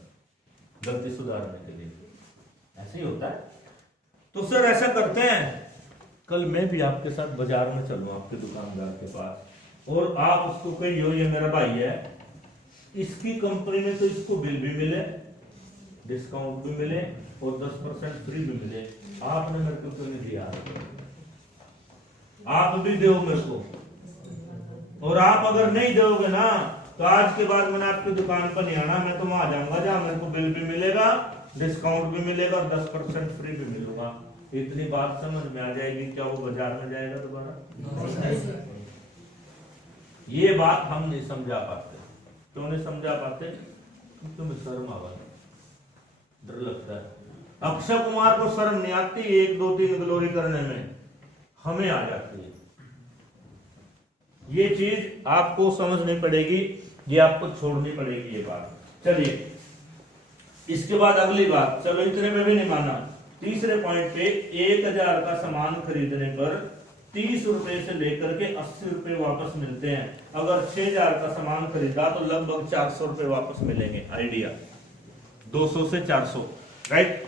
गलती सुधारने के लिए। ऐसे ही होता है। तो सर ऐसा करते हैं, कल मैं भी आपके साथ बाजार में चलूं आपके दुकानदार के पास, और आप उसको कहियो ये मेरा भाई है, इसकी कंपनी में तो इसको बिल भी मिले, डिस्काउंट भी मिले और 10% फ्री भी मिले। आपने मेरे को क्यों नहीं दिया? आप भी दो मेरे को। और आप अगर नहीं दोगे ना तो आज के बाद मैंने आपकी दुकान पर नहीं आना, मैं तो वहां जाऊंगा जहां मेरे को बिल भी मिलेगा, डिस्काउंट भी मिलेगा और 10% फ्री भी मिलूंगा। इतनी बात समझ में आ जाएगी, क्या वो बाजार में जाएगा दोबारा? ये बात हम नहीं समझा पाते। क्यों नहीं समझा पाते? क्योंकि हमें शर्म आ गई, डर लगता है। अक्षय कुमार को शर्म नहीं आती 1 2 3 ग्लोरी करने में, हमें आ जाती है। ये चीज आपको समझनी पड़ेगी, ये आपको छोड़नी पड़ेगी ये बात। चलिए इसके बाद अगली बात, चलो इतने में भी नहीं माना। तीसरे पॉइंट पे 1000 का सामान खरीदने पर ₹30 से लेकर के ₹80 वापस मिलते हैं। अगर 6000 का सामान खरीदा तो लगभग ₹400 वापस मिलेंगे। आइडिया 200 से 400, राइट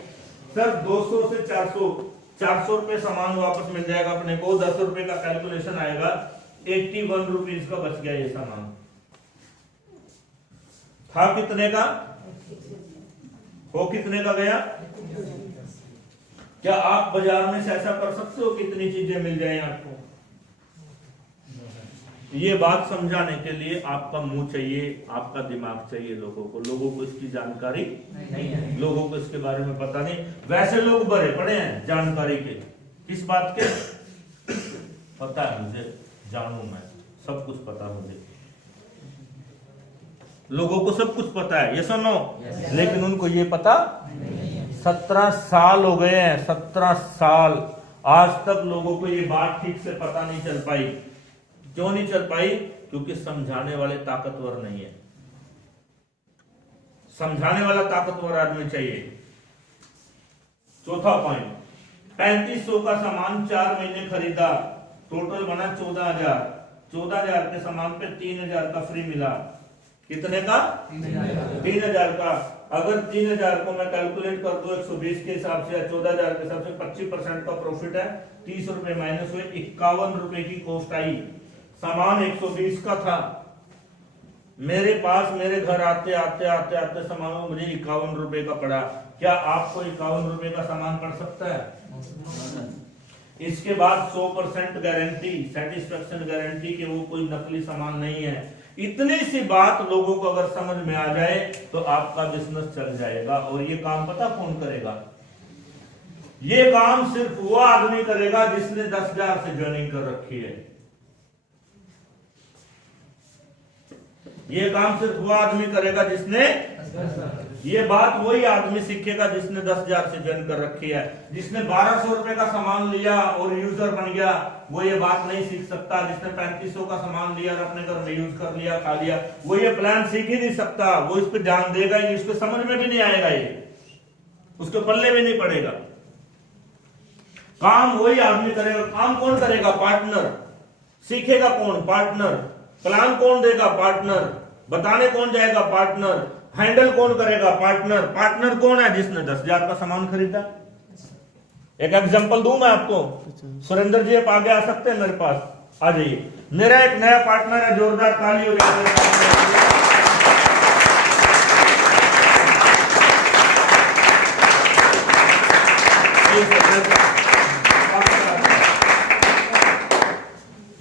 सर? 200 से 400, ₹400 सामान वापस मिल जाएगा अपने को। ₹10 का कैलकुलेशन आएगा, ₹81 का बच गया ये सामान। था कितने का? वो कितने का गया? क्या आप बाजार में से ऐसा कर सकते हो कितनी चीजें मिल जाएं आपको? ये बात समझाने के लिए आपका मुंह चाहिए, आपका दिमाग चाहिए। लोगों को इसकी जानकारी नहीं है, लोगों को इसके बारे में पता नहीं। वैसे लोग भरे पड़े हैं जानकारी के। किस बात के? पता है मुझे, जानू मैं, सब कुछ पता मुझे। लोगों को सब कुछ पता है, ये सुनो, लेकिन उनको ये पता 17 साल हो गए हैं, 17 साल आज तक लोगों को ये बात ठीक से पता नहीं चल पाई। क्यों नहीं चल पाई? क्योंकि समझाने वाले ताकतवर नहीं है। समझाने वाला ताकतवर आदमी चाहिए। चौथा पॉइंट, 3500 का सामान 4 महीने खरीदा, टोटल बना 14,000। 14,000 के सामान पे 3,000 का फ्री मिला। कितने का? 3,000 का। अगर 3,000 को मैं कैलकुलेट कर दूं 120 के हिसाब से या 14,000 के हिसाब से, 25% का प्रॉफिट है। ₹30 माइनस हुए, ₹51 की कॉस्ट आई। सामान 120 का था, मेरे पास मेरे घर आते आते सामान मुझे ₹51 का पड़ा। क्या आपको ₹51 का सामान पड़ सकता है? इसके बाद 100% गारंटी, सेटिस्फेक्शन गारंटी कि वो कोई नकली सामान नहीं है। इतनी सी बात लोगों को अगर समझ में आ जाए तो आपका बिजनेस चल जाएगा। और ये काम पता कौन करेगा? ये काम सिर्फ वो आदमी करेगा जिसने 10,000 से ज्वाइनिंग कर रखी है। ये काम सिर्फ वो आदमी करेगा जिसने, ये बात वही आदमी सीखेगा जिसने 10,000 से ज्वाइन कर रखी है। जिसने ₹1,200 का सामान लिया और यूजर बन गया, वो ये बात नहीं सीख सकता। जिसने 3500 का सामान लिया और अपने घर में यूज कर लिया, खा लिया, वो ये प्लान सीख ही नहीं सकता। वो इस पे ध्यान देगा ही, उसको समझ में भी नहीं आएगा, ये उसके पल्ले भी नहीं पड़ेगा। काम वही आदमी करेगा। काम कौन करेगा? पार्टनर। सीखेगा कौन? पार्टनर। प्लान कौन देगा? पार्टनर। बताने कौन जाएगा? पार्टनर। हैंडल कौन करेगा? पार्टनर। पार्टनर कौन है? जिसने 10,000 का सामान खरीदा। एक एग्जांपल दूं मैं आपको। सुरेंद्र जी आप आगे आ सकते हैं मेरे पास, आ जाइए। मेरा एक नया पार्टनर है, जोरदार ताली हो जाए।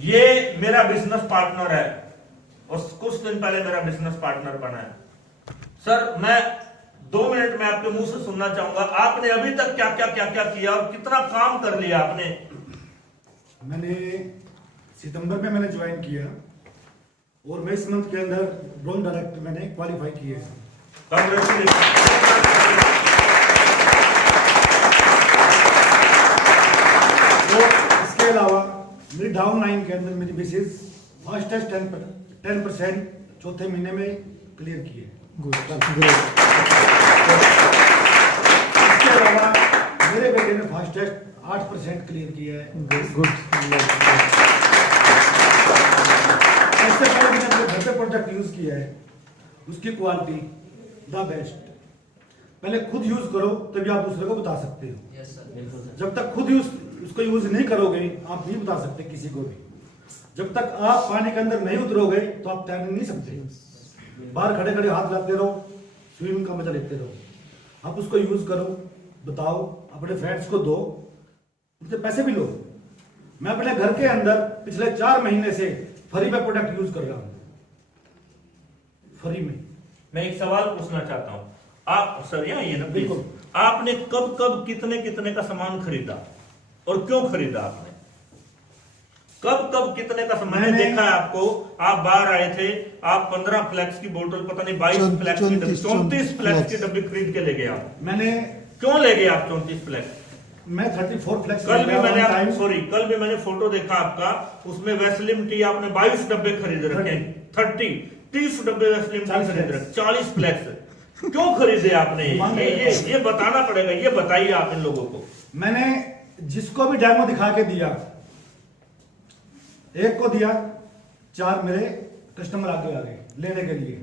ये मेरा बिजनेस पार्टनर है और कुछ दिन पहले मेरा बिजनेस पार्टनर बना है। सर मैं 2 मिनट में आपके मुंह से सुनना चाहूंगा, आपने अभी तक क्या क्या क्या क्या किया और कितना काम कर लिया आपने? मैंने सितंबर में मैंने ज्वाइन किया और मैं इस मंथ के अंदर ड्रोन डायरेक्टर मैंने क्वालिफाई किया है। तो इसके अलावा मेरी डाउन लाइन के अंदर मेरी बेसिस फास्टेस्ट 10% चौथे महीने में क्लियर की है। इसके अलावा मेरे बेटे ने फास्टेस्ट 8% क्लियर किया है। इससे पहले मैंने अपने घर पे प्रोडक्ट यूज किया है, उसकी क्वालिटी द बेस्ट। पहले खुद यूज करो तभी आप दूसरे को बता सकते हो। यस सर, बिल्कुल सर। जब तक खुद उसको यूज नहीं करोगे आप नहीं बता सकते किसी को भी। जब तक आप पानी के अंदर नहीं उतरोगे तो आप तैर नहीं सकते। बाहर खड़े खड़े हाथ लाते रहो, स्विमिंग का मजा लेते रहो। आप उसको यूज करो, बताओ, अपने फ्रेंड्स को दो, उनसे पैसे भी लो। मैं अपने घर के अंदर पिछले 4 महीने से फ्री में प्रोडक्ट यूज कर रहा हूं, फ्री में। मैं एक सवाल पूछना चाहता हूं, आप सर यहाँ ये ना प्लीज, बिल्कुल। आपने कब कब कितने कितने का सामान खरीदा और क्यों खरीदा आपने? कब कब कितने का सामान? मैंने देखा है आपको, आप बाहर आए थे, आप 15 फ्लैक्स की बोतल, पता नहीं 22 फ्लैक्स की डब्बी, 34 फ्लैक्स की डब्बी खरीद के ले गए आप। मैंने क्यों ले गए आप 34 फ्लैक्स? मैं 34 फ्लैक्स कल भी मैंने फोटो देखा आपका, उसमें वैसलिन टी आपने 22 डब्बे खरीद रखे हैं। 30 डब्बे वैसलिन टी खरीद रखे, 40 फ्लैक्स क्यों खरीदे आपने? ये बताना पड़ेगा, ये बताइए आप इन लोगों को। मैंने जिसको भी डेमो दिखा के दिया, एक को दिया, 4 मेरे कस्टमर आगे आ गए लेने के लिए,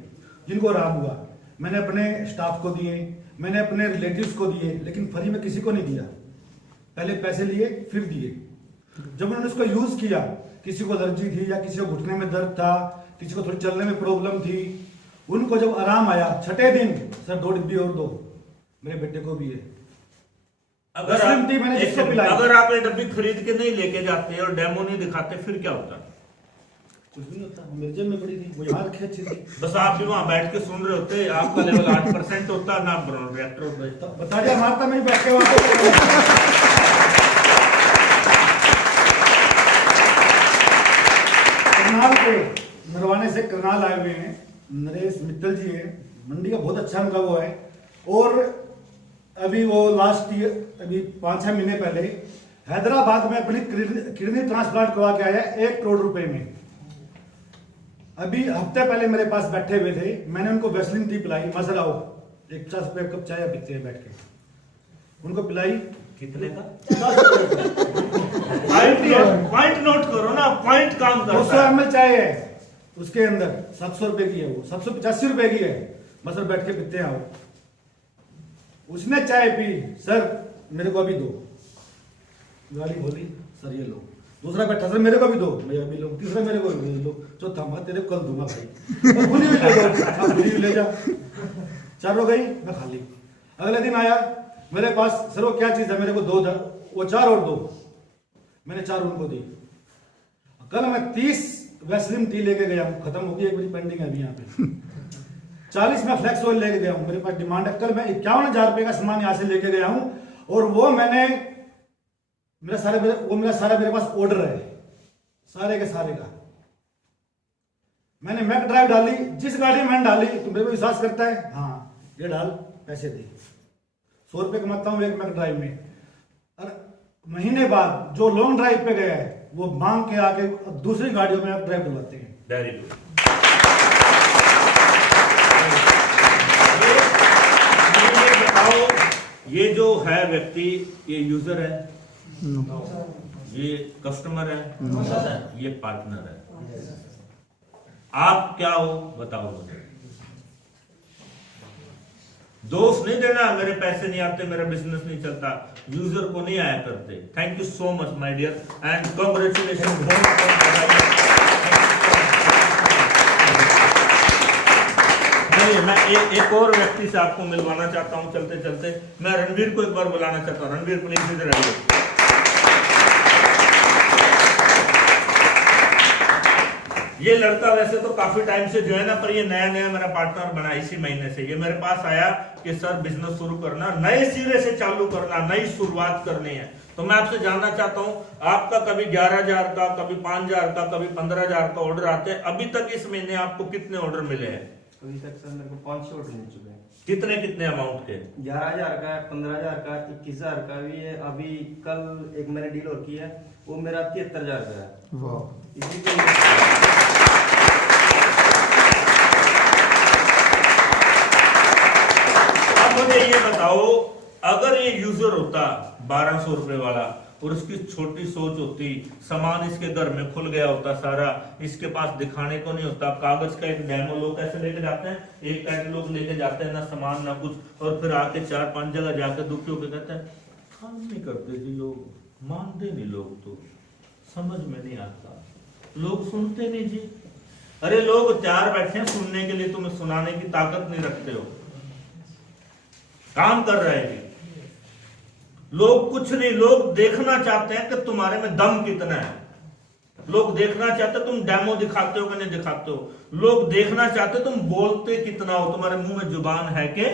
जिनको आराम हुआ। मैंने अपने स्टाफ को दिए, मैंने अपने रिलेटिव्स को दिए, लेकिन फ्री में किसी को नहीं दिया। पहले पैसे लिए फिर दिए। जब उन्होंने उसको यूज किया, किसी को एलर्जी थी या किसी को घुटने में दर्द था, किसी को थोड़ी चलने में प्रॉब्लम थी, उनको जब आराम आया, 6ठे दिन सर 2 डिब्बी और दो, मेरे बेटे को भी है। अगर आप ये डब्बी खरीद के नहीं लेके जाते और डेमो नहीं दिखाते फिर क्या होता? कुछ भी नहीं होता, मेरे जेब में पड़ी थी, वो यहाँ रखी अच्छी थी। बस आप भी वहां बैठ के सुन रहे होते, आपका लेवल 8% होता ना, रिएक्टर होता। बता दिया मारता मैं बैठ के वहां। करनाल के नरवाने से करनाल आए हुए हैं, नरेश मित्तल जी है, मंडी का बहुत अच्छा उनका वो है। और अभी वो लास्ट ईयर, अभी 5-6 महीने पहले हैदराबाद में अपनी किडनी ट्रांसप्लांट करवा के आया 1 करोड़ रुपए में। अभी हफ्ते पहले मेरे पास बैठे हुए थे, मैंने उनको वैसलिन टी पिलाई, मजा आओ, 50 रुपए कप चाय पीते हैं बैठ के, उनको पिलाई। कितने का? पॉइंट नोट करो ना, पॉइंट काम करता है। 200 ml चाय है, उसके अंदर 700 रुपए की है, वो 785 रुपए की है, बस बैठ के पीते हैं आओ। उसने चाय पी, सर मेरे को अभी दो, गाली बोली, सर ये लो। दूसरा बैठा, सर मेरे को भी दो, मैं अभी लो। तीसरा मेरे को भी लो। चौथा मैं तेरे को कल दूंगा भाई, और खुली भी ले दो, खुली भी ले जा। 4 हो गई, मैं खाली। अगले दिन आया मेरे पास, सर वो क्या चीज है, मेरे को 2 वो 4 और 2, मैंने 4 उनको दी। कल मैं 30 वैसलिन टी लेके गया हूँ, खत्म हो गई, एक बड़ी पेंडिंग है अभी यहाँ पे। 40 में फ्लेक्स ऑयल लेके गया हूँ, मेरे पास डिमांड है। कल मैं 51,000 रुपए का सामान यहाँ से लेके गया हूँ, और वो मैंने मेरा सारा मेरे पास ऑर्डर है, सारे के सारे का। मैंने मैक ड्राइव डाली, जिस गाड़ी में मैंने डाली, तो मेरे को विश्वास करता है, हाँ ये डाल, पैसे दे। 100 रुपए कमाता हूँ एक मैक ड्राइव में। और महीने बाद जो लॉन्ग ड्राइव पे गया है, वो मांग के आके दूसरी गाड़ियों में ड्राइव दिलाते हैं। Very good. ये बताओ, ये जो है व्यक्ति, ये यूजर है, ये कस्टमर है, ये पार्टनर है, आप क्या हो बताओ मुझे। दोष नहीं देना, मेरे पैसे नहीं आते, मेरा बिजनेस नहीं चलता, यूजर को नहीं आया करते। Thank you so much my dear and congratulation. मैं एक और व्यक्ति से आपको मिलवाना चाहता हूं चलते चलते। मैं रणवीर को एक बार बुलाना चाहता हूं। रणवीर प्लीज इधर आइए। ये लड़का वैसे तो काफी टाइम से जो है ना, पर ये नया नया मेरा पार्टनर बना इसी महीने से। ये मेरे पास आया कि सर बिजनेस शुरू करना, नए सिरे से चालू करना, नई शुरुआत करनी है। तो मैं आपसे जानना चाहता हूं, आपका कभी 11,000 का, कभी 5,000 का, कभी 15,000 का ऑर्डर आते हैं। अभी तक इस महीने आपको कितने ऑर्डर मिले हैं? अभी तक सर मेरे को 5 ऑर्डर मिल चुके हैं। कितने कितने अमाउंट के? 11,000 का है, 15,000 का, 21,000 का भी है। अभी कल एक मैंने डील और की है, वो मेरा 73,000 का है। वाह। इसी के अब मुझे ये बताओ, अगर ये यूजर होता 1200 रुपए वाला और उसकी छोटी सोच होती, सामान इसके घर में खुल गया होता सारा, इसके पास दिखाने को नहीं होता, कागज का एक डेमो लोग कैसे लेके जाते हैं, एक कैटलॉग लेके जाते हैं, ना सामान ना कुछ, और फिर आके 4-5 जगह जाके दुखी होकर कहते हैं काम नहीं करते जी लोग, मानते नहीं लोग, तो समझ में नहीं आता, लोग सुनते नहीं जी। अरे लोग तैयार बैठे हैं सुनने के लिए, तुम्हें सुनाने की ताकत नहीं रखते हो। काम कर रहे हैं लोग, कुछ नहीं, लोग देखना चाहते हैं कि तुम्हारे में दम कितना है। लोग देखना चाहते तुम डेमो दिखाते हो कि नहीं दिखाते हो। लोग देखना चाहते तुम बोलते कितना हो, तुम्हारे मुंह में जुबान है कि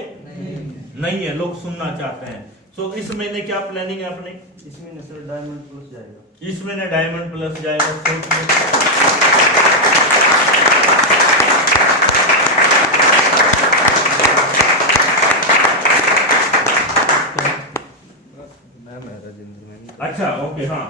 नहीं है। लोग सुनना चाहते हैं। सो इस महीने क्या प्लानिंग है अपनी? इस महीने सर डायमंड प्लस जाएगा। इस महीने डायमंड प्लस जाएगा। अच्छा, ओके, हाँ।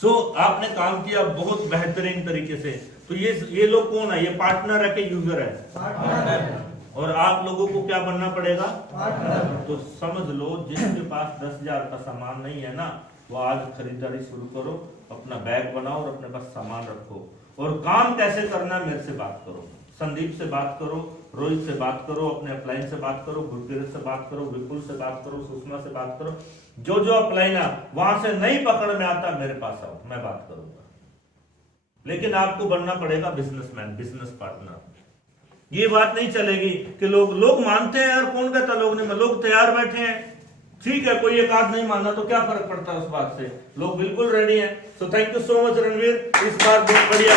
सो आपने काम किया बहुत बेहतरीन तरीके से। तो ये लोग कौन है? ये पार्टनर है कि यूजर है? पार्टनर। और आप लोगों को क्या बनना पड़ेगा? पार्टनर। तो समझ लो, जिसके पास 10,000 का सामान नहीं है ना, वो आज खरीदारी शुरू करो, अपना बैग बनाओ और अपने पास सामान रखो। और काम कैसे करना है मेरे से बात करो, संदीप से बात करो, रोहित से बात करो, अपने अपलाइन से बात करो, गुरकीरत से बात करो, विपुल से बात करो, सुषमा से बात करो। जो जो अपलाइन है वहां से नहीं पकड़ में आता, मेरे पास आओ, मैं बात करूंगा। लेकिन आपको बनना पड़ेगा बिजनेसमैन, बिजनेस पार्टनर। ये बात नहीं चलेगी कि लोग मानते हैं यार, कौन कहता लोग नहीं, लोग तैयार बैठे हैं, ठीक है, कोई एक आध नहीं माना तो क्या फर्क पड़ता है उस बात से, लोग बिल्कुल रेडी हैं। So thank you so much Ranveer, इस बार बहुत बढ़िया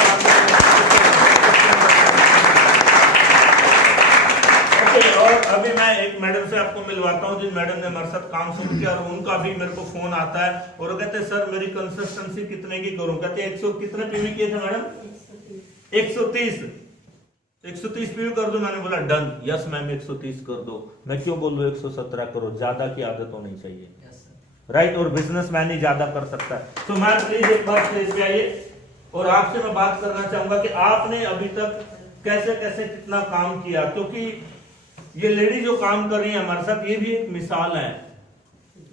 और अभी मैं एक मैडम से आपको मिलवाता हूं, जिन मैडम ने हमारे साथ काम शुरू किया, और उनका भी मेरे को फोन आता है और वो कहते हैं सर मेरी कंसिस्टेंसी कितने की करूं? कहते हैं 100 कितने पीवी किए थे मैडम? 130 पीवी कर दो। मैंने बोला डन, यस मैम 130 कर दो। मैं क्यों बोल रहा हूं 117 करो, ज्यादा की आदत होनी चाहिए, राइट। और बिजनेसमैन ही ज्यादा कर सकता है। तो मैम प्लीज एक बार स्टेज पे आइए और आपसे मैं बात करना चाहूंगा कि आपने अभी तक कैसे कैसे कितना काम किया, क्योंकि ये लेडी जो काम कर रही है हमारे साथ, ये भी एक मिसाल है।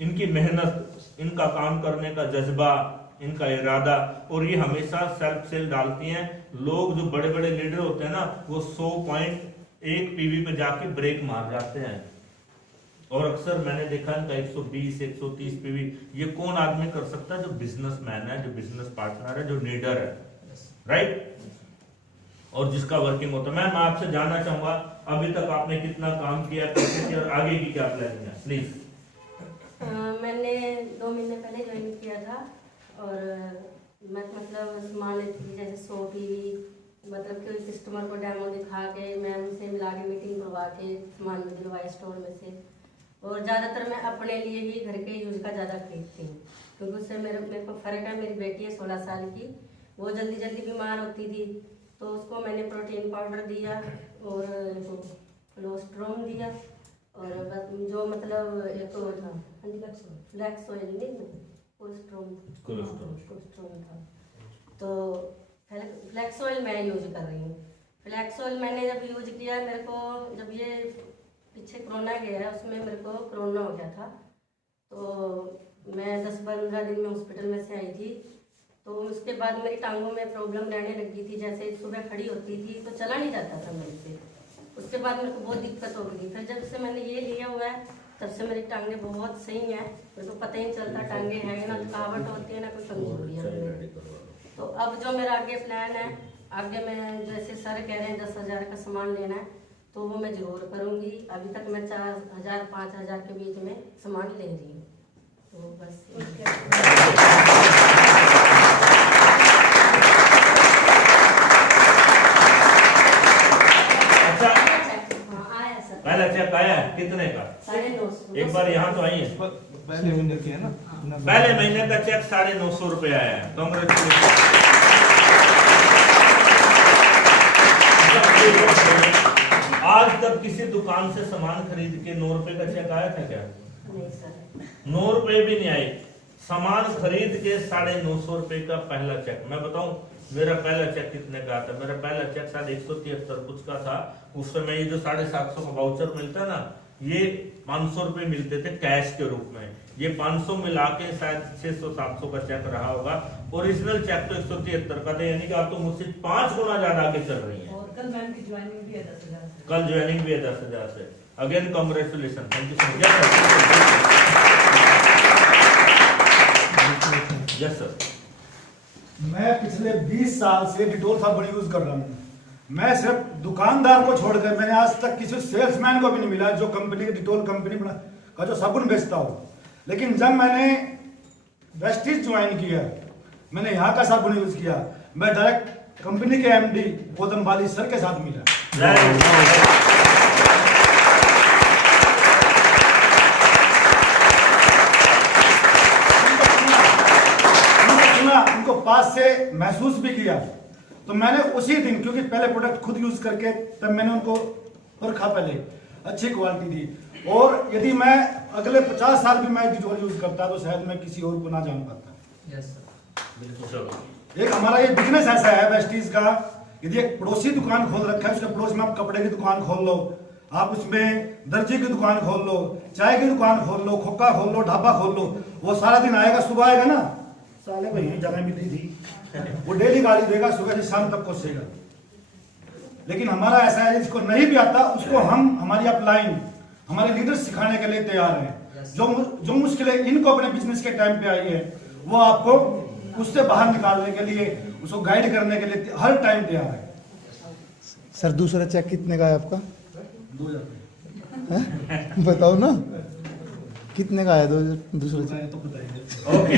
इनकी मेहनत, इनका काम करने का जज्बा, इनका इरादा, और ये हमेशा सेल्फ सेल डालती हैं। लोग जो बड़े बड़े लीडर होते हैं ना, वो 100.1 पीवी पे जाके ब्रेक मार जाते हैं, और अक्सर मैंने देखा इनका 120 130 पीवी। ये कौन आदमी कर सकता है? जो बिजनेसमैन है, जो बिजनेस पार्टनर है, जो लीडर है, राइट, और जिसका वर्किंग होता है। मैं आपसे जानना चाहूंगा अभी तक आपने कितना काम किया, कैसे किया, और आगे की क्या प्लानिंग है, प्लीज। मैंने 2 महीने पहले ज्वाइन किया था, और मैं मतलब सामान लेती थी, जैसे 100 पीवी, मतलब कि कस्टमर को डेमो दिखा के, मैं उनसे मिला के मीटिंग करवा के सामान दिलवाए स्टोर में से। और ज़्यादातर मैं अपने लिए ही घर के यूज का ज़्यादा खरीदती हूँ, क्योंकि उससे मेरे को फ़र्क है। मेरी बेटी है 16 साल की, वो जल्दी जल्दी बीमार होती थी, तो उसको मैंने प्रोटीन पाउडर दिया और कोलेस्ट्रॉल दिया, और जो मतलब एक वो था फ्लैक्स ऑयल नहीं, कोलेस्ट्रॉल था, तो फ्लैक्स ऑयल मैं यूज कर रही हूँ। फ्लैक्स ऑयल मैंने जब यूज किया, मेरे को जब ये पीछे कोरोना गया, उसमें मेरे को कोरोना हो गया था, तो मैं 10-15 दिन में हॉस्पिटल में से आई थी। तो उसके बाद मेरी टांगों में प्रॉब्लम रहने लगी थी, जैसे सुबह खड़ी होती थी तो चला नहीं जाता था मेरे से। उसके बाद मेरे को बहुत दिक्कत हो गई। फिर जब से मैंने ये लिया हुआ है, तब से मेरी टांगे बहुत सही हैं, मेरे को पता ही नहीं चलता टांगे हैं, ना थकावट होती है, ना कोई कमजोरी है। तो अब जो मेरा आगे प्लान है, आगे मैं जैसे सर कह रहे हैं 10,000 का सामान लेना है, तो वो मैं ज़रूर करूँगी। अभी तक मैं 4,000-5,000 के बीच में सामान ले रही हूँ, तो बस। कितने का? 950। एक बार यहाँ तो आई है, पहले महीने की है ना। पहले महीने का चेक 950 रुपये आया है। कांग्रेचुलेशन। आज तक किसी दुकान से सामान खरीद के 9 रुपए का चेक आया था क्या? नहीं सर। 9 रुपए भी नहीं आए। सामान खरीद के 950 रुपए का पहला चेक। मैं बताऊं मेरा पहला चेक कितने का आता? मेरा पहला चेक शायद 173 कुछ का था। उस समय ये जो 750 का वाउचर मिलता है ना, ये 500 रुपए मिलते थे कैश के रूप में। ये 500 मिला के शायद 600-700 का चेक रहा होगा। ओरिजिनल चेक तो 173 का था, यानी कि आप तो मुझसे 5 गुना ज्यादा आगे चल रही हैं। और कल मैम की ज्वाइनिंग भी है 10,000 से। कल ज्वाइनिंग भी है 10,000 से। Again congratulation, thank you so much. Yes sir. मैं पिछले 20 साल से डिटोल साबुन यूज कर रहा हूँ। मैं सिर्फ दुकानदार को छोड़कर मैंने आज तक किसी सेल्समैन को भी नहीं मिला जो कंपनी की डिटोल कंपनी का जो साबुन बेचता हो। लेकिन जब मैंने वेस्टीज ज्वाइन किया, मैंने यहाँ का साबुन यूज किया, मैं डायरेक्ट कंपनी के एमडी गौतम बाली सर के साथ मिला। उनको पास से महसूस भी किया। तो मैंने उसी दिन, क्योंकि पहले प्रोडक्ट खुद यूज करके तब मैंने उनको परखा, पहले अच्छी क्वालिटी दी। और यदि मैं अगले 50 साल भी मैं डिटोल यूज करता तो शायद मैं किसी और को ना जान पाता। Yes sir. एक हमारा ये बिजनेस ऐसा है वेस्टीज का, यदि एक पड़ोसी दुकान खोल रखा है, उसके पड़ोस में आप कपड़े की दुकान खोल लो, आप उसमें दर्जी की दुकान खोल लो, चाय की दुकान खोल लो, खोखा खोल लो, ढाबा खोल लो, वो सारा दिन आएगा, सुबह आएगा ना, साले भाई जगह मिली थी, वो डेली गाली देगा, सुबह से शाम तक कोसेगा। लेकिन हमारा ऐसा है जिसको नहीं भी आता उसको हम, हमारी अपलाइन, हमारे लीडर सिखाने के लिए तैयार हैं। जो मुश्किलें इनको अपने बिजनेस के टाइम पे आई है, वो आपको उससे बाहर निकालने के लिए, उसको गाइड करने के लिए हर टाइम तैयार है। सर दूसरा चेक कितने का है आपका? 2000 बताओ ना कितने का है दूसरा चेक? तो बताइए। ओके।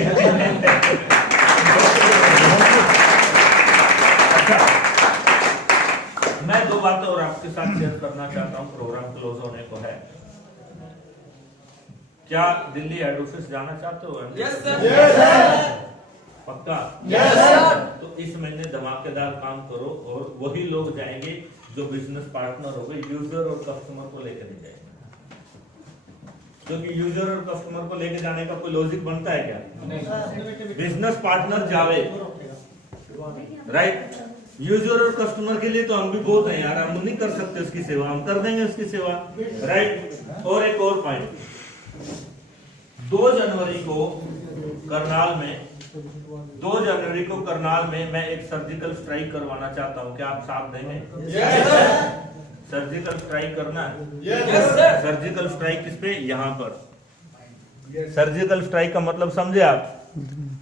मैं 2 बातें और आपके साथ शेयर करना चाहता हूं, प्रोग्राम क्लोज होने को है। क्या दिल्ली हेड ऑफिस जाना चाहते हो? Yes sir. पक्का? Yes sir. तो इस महीने धमाकेदार काम करो और वही लोग जाएंगे जो बिजनेस पार्टनर हो गए, यूजर और कस्टमर को लेकर नहीं जाएंगे। क्योंकि यूजर और कस्टमर को लेकर जाने का कोई लॉजिक बनता है क्या? बिजनेस पार्टनर जावे, राइट? यूजर और कस्टमर के लिए तो हम भी बहुत हैं यार, हम नहीं कर सकते उसकी सेवा, हम कर देंगे उसकी सेवा, राइट? और एक और पॉइंट, 2 जनवरी को करनाल में मैं एक सर्जिकल स्ट्राइक करवाना चाहता हूं। क्या आप साथ देंगे? सर्जिकल स्ट्राइक करना है। सर्जिकल स्ट्राइक किस पे? यहाँ पर। सर्जिकल स्ट्राइक का मतलब समझे आप?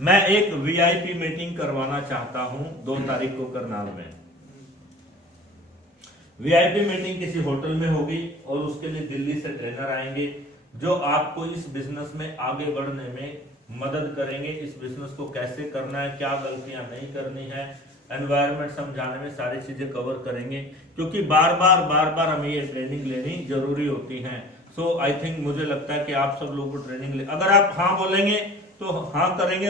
मैं एक वीआईपी मीटिंग करवाना चाहता हूं 2 तारीख को करनाल में। वीआईपी मीटिंग किसी होटल में होगी और उसके लिए दिल्ली से ट्रेनर आएंगे जो आपको इस बिजनेस में आगे बढ़ने में मदद करेंगे। इस बिजनेस को कैसे करना है, क्या गलतियां नहीं करनी है, एनवायरनमेंट समझाने में सारी चीजें कवर करेंगे, क्योंकि बार बार हमें ये ट्रेनिंग लेनी जरूरी होती है। सो आई थिंक मुझे लगता है कि आप सब लोगों को ट्रेनिंग अगर आप हाँ बोलेंगे तो हाँ करेंगे।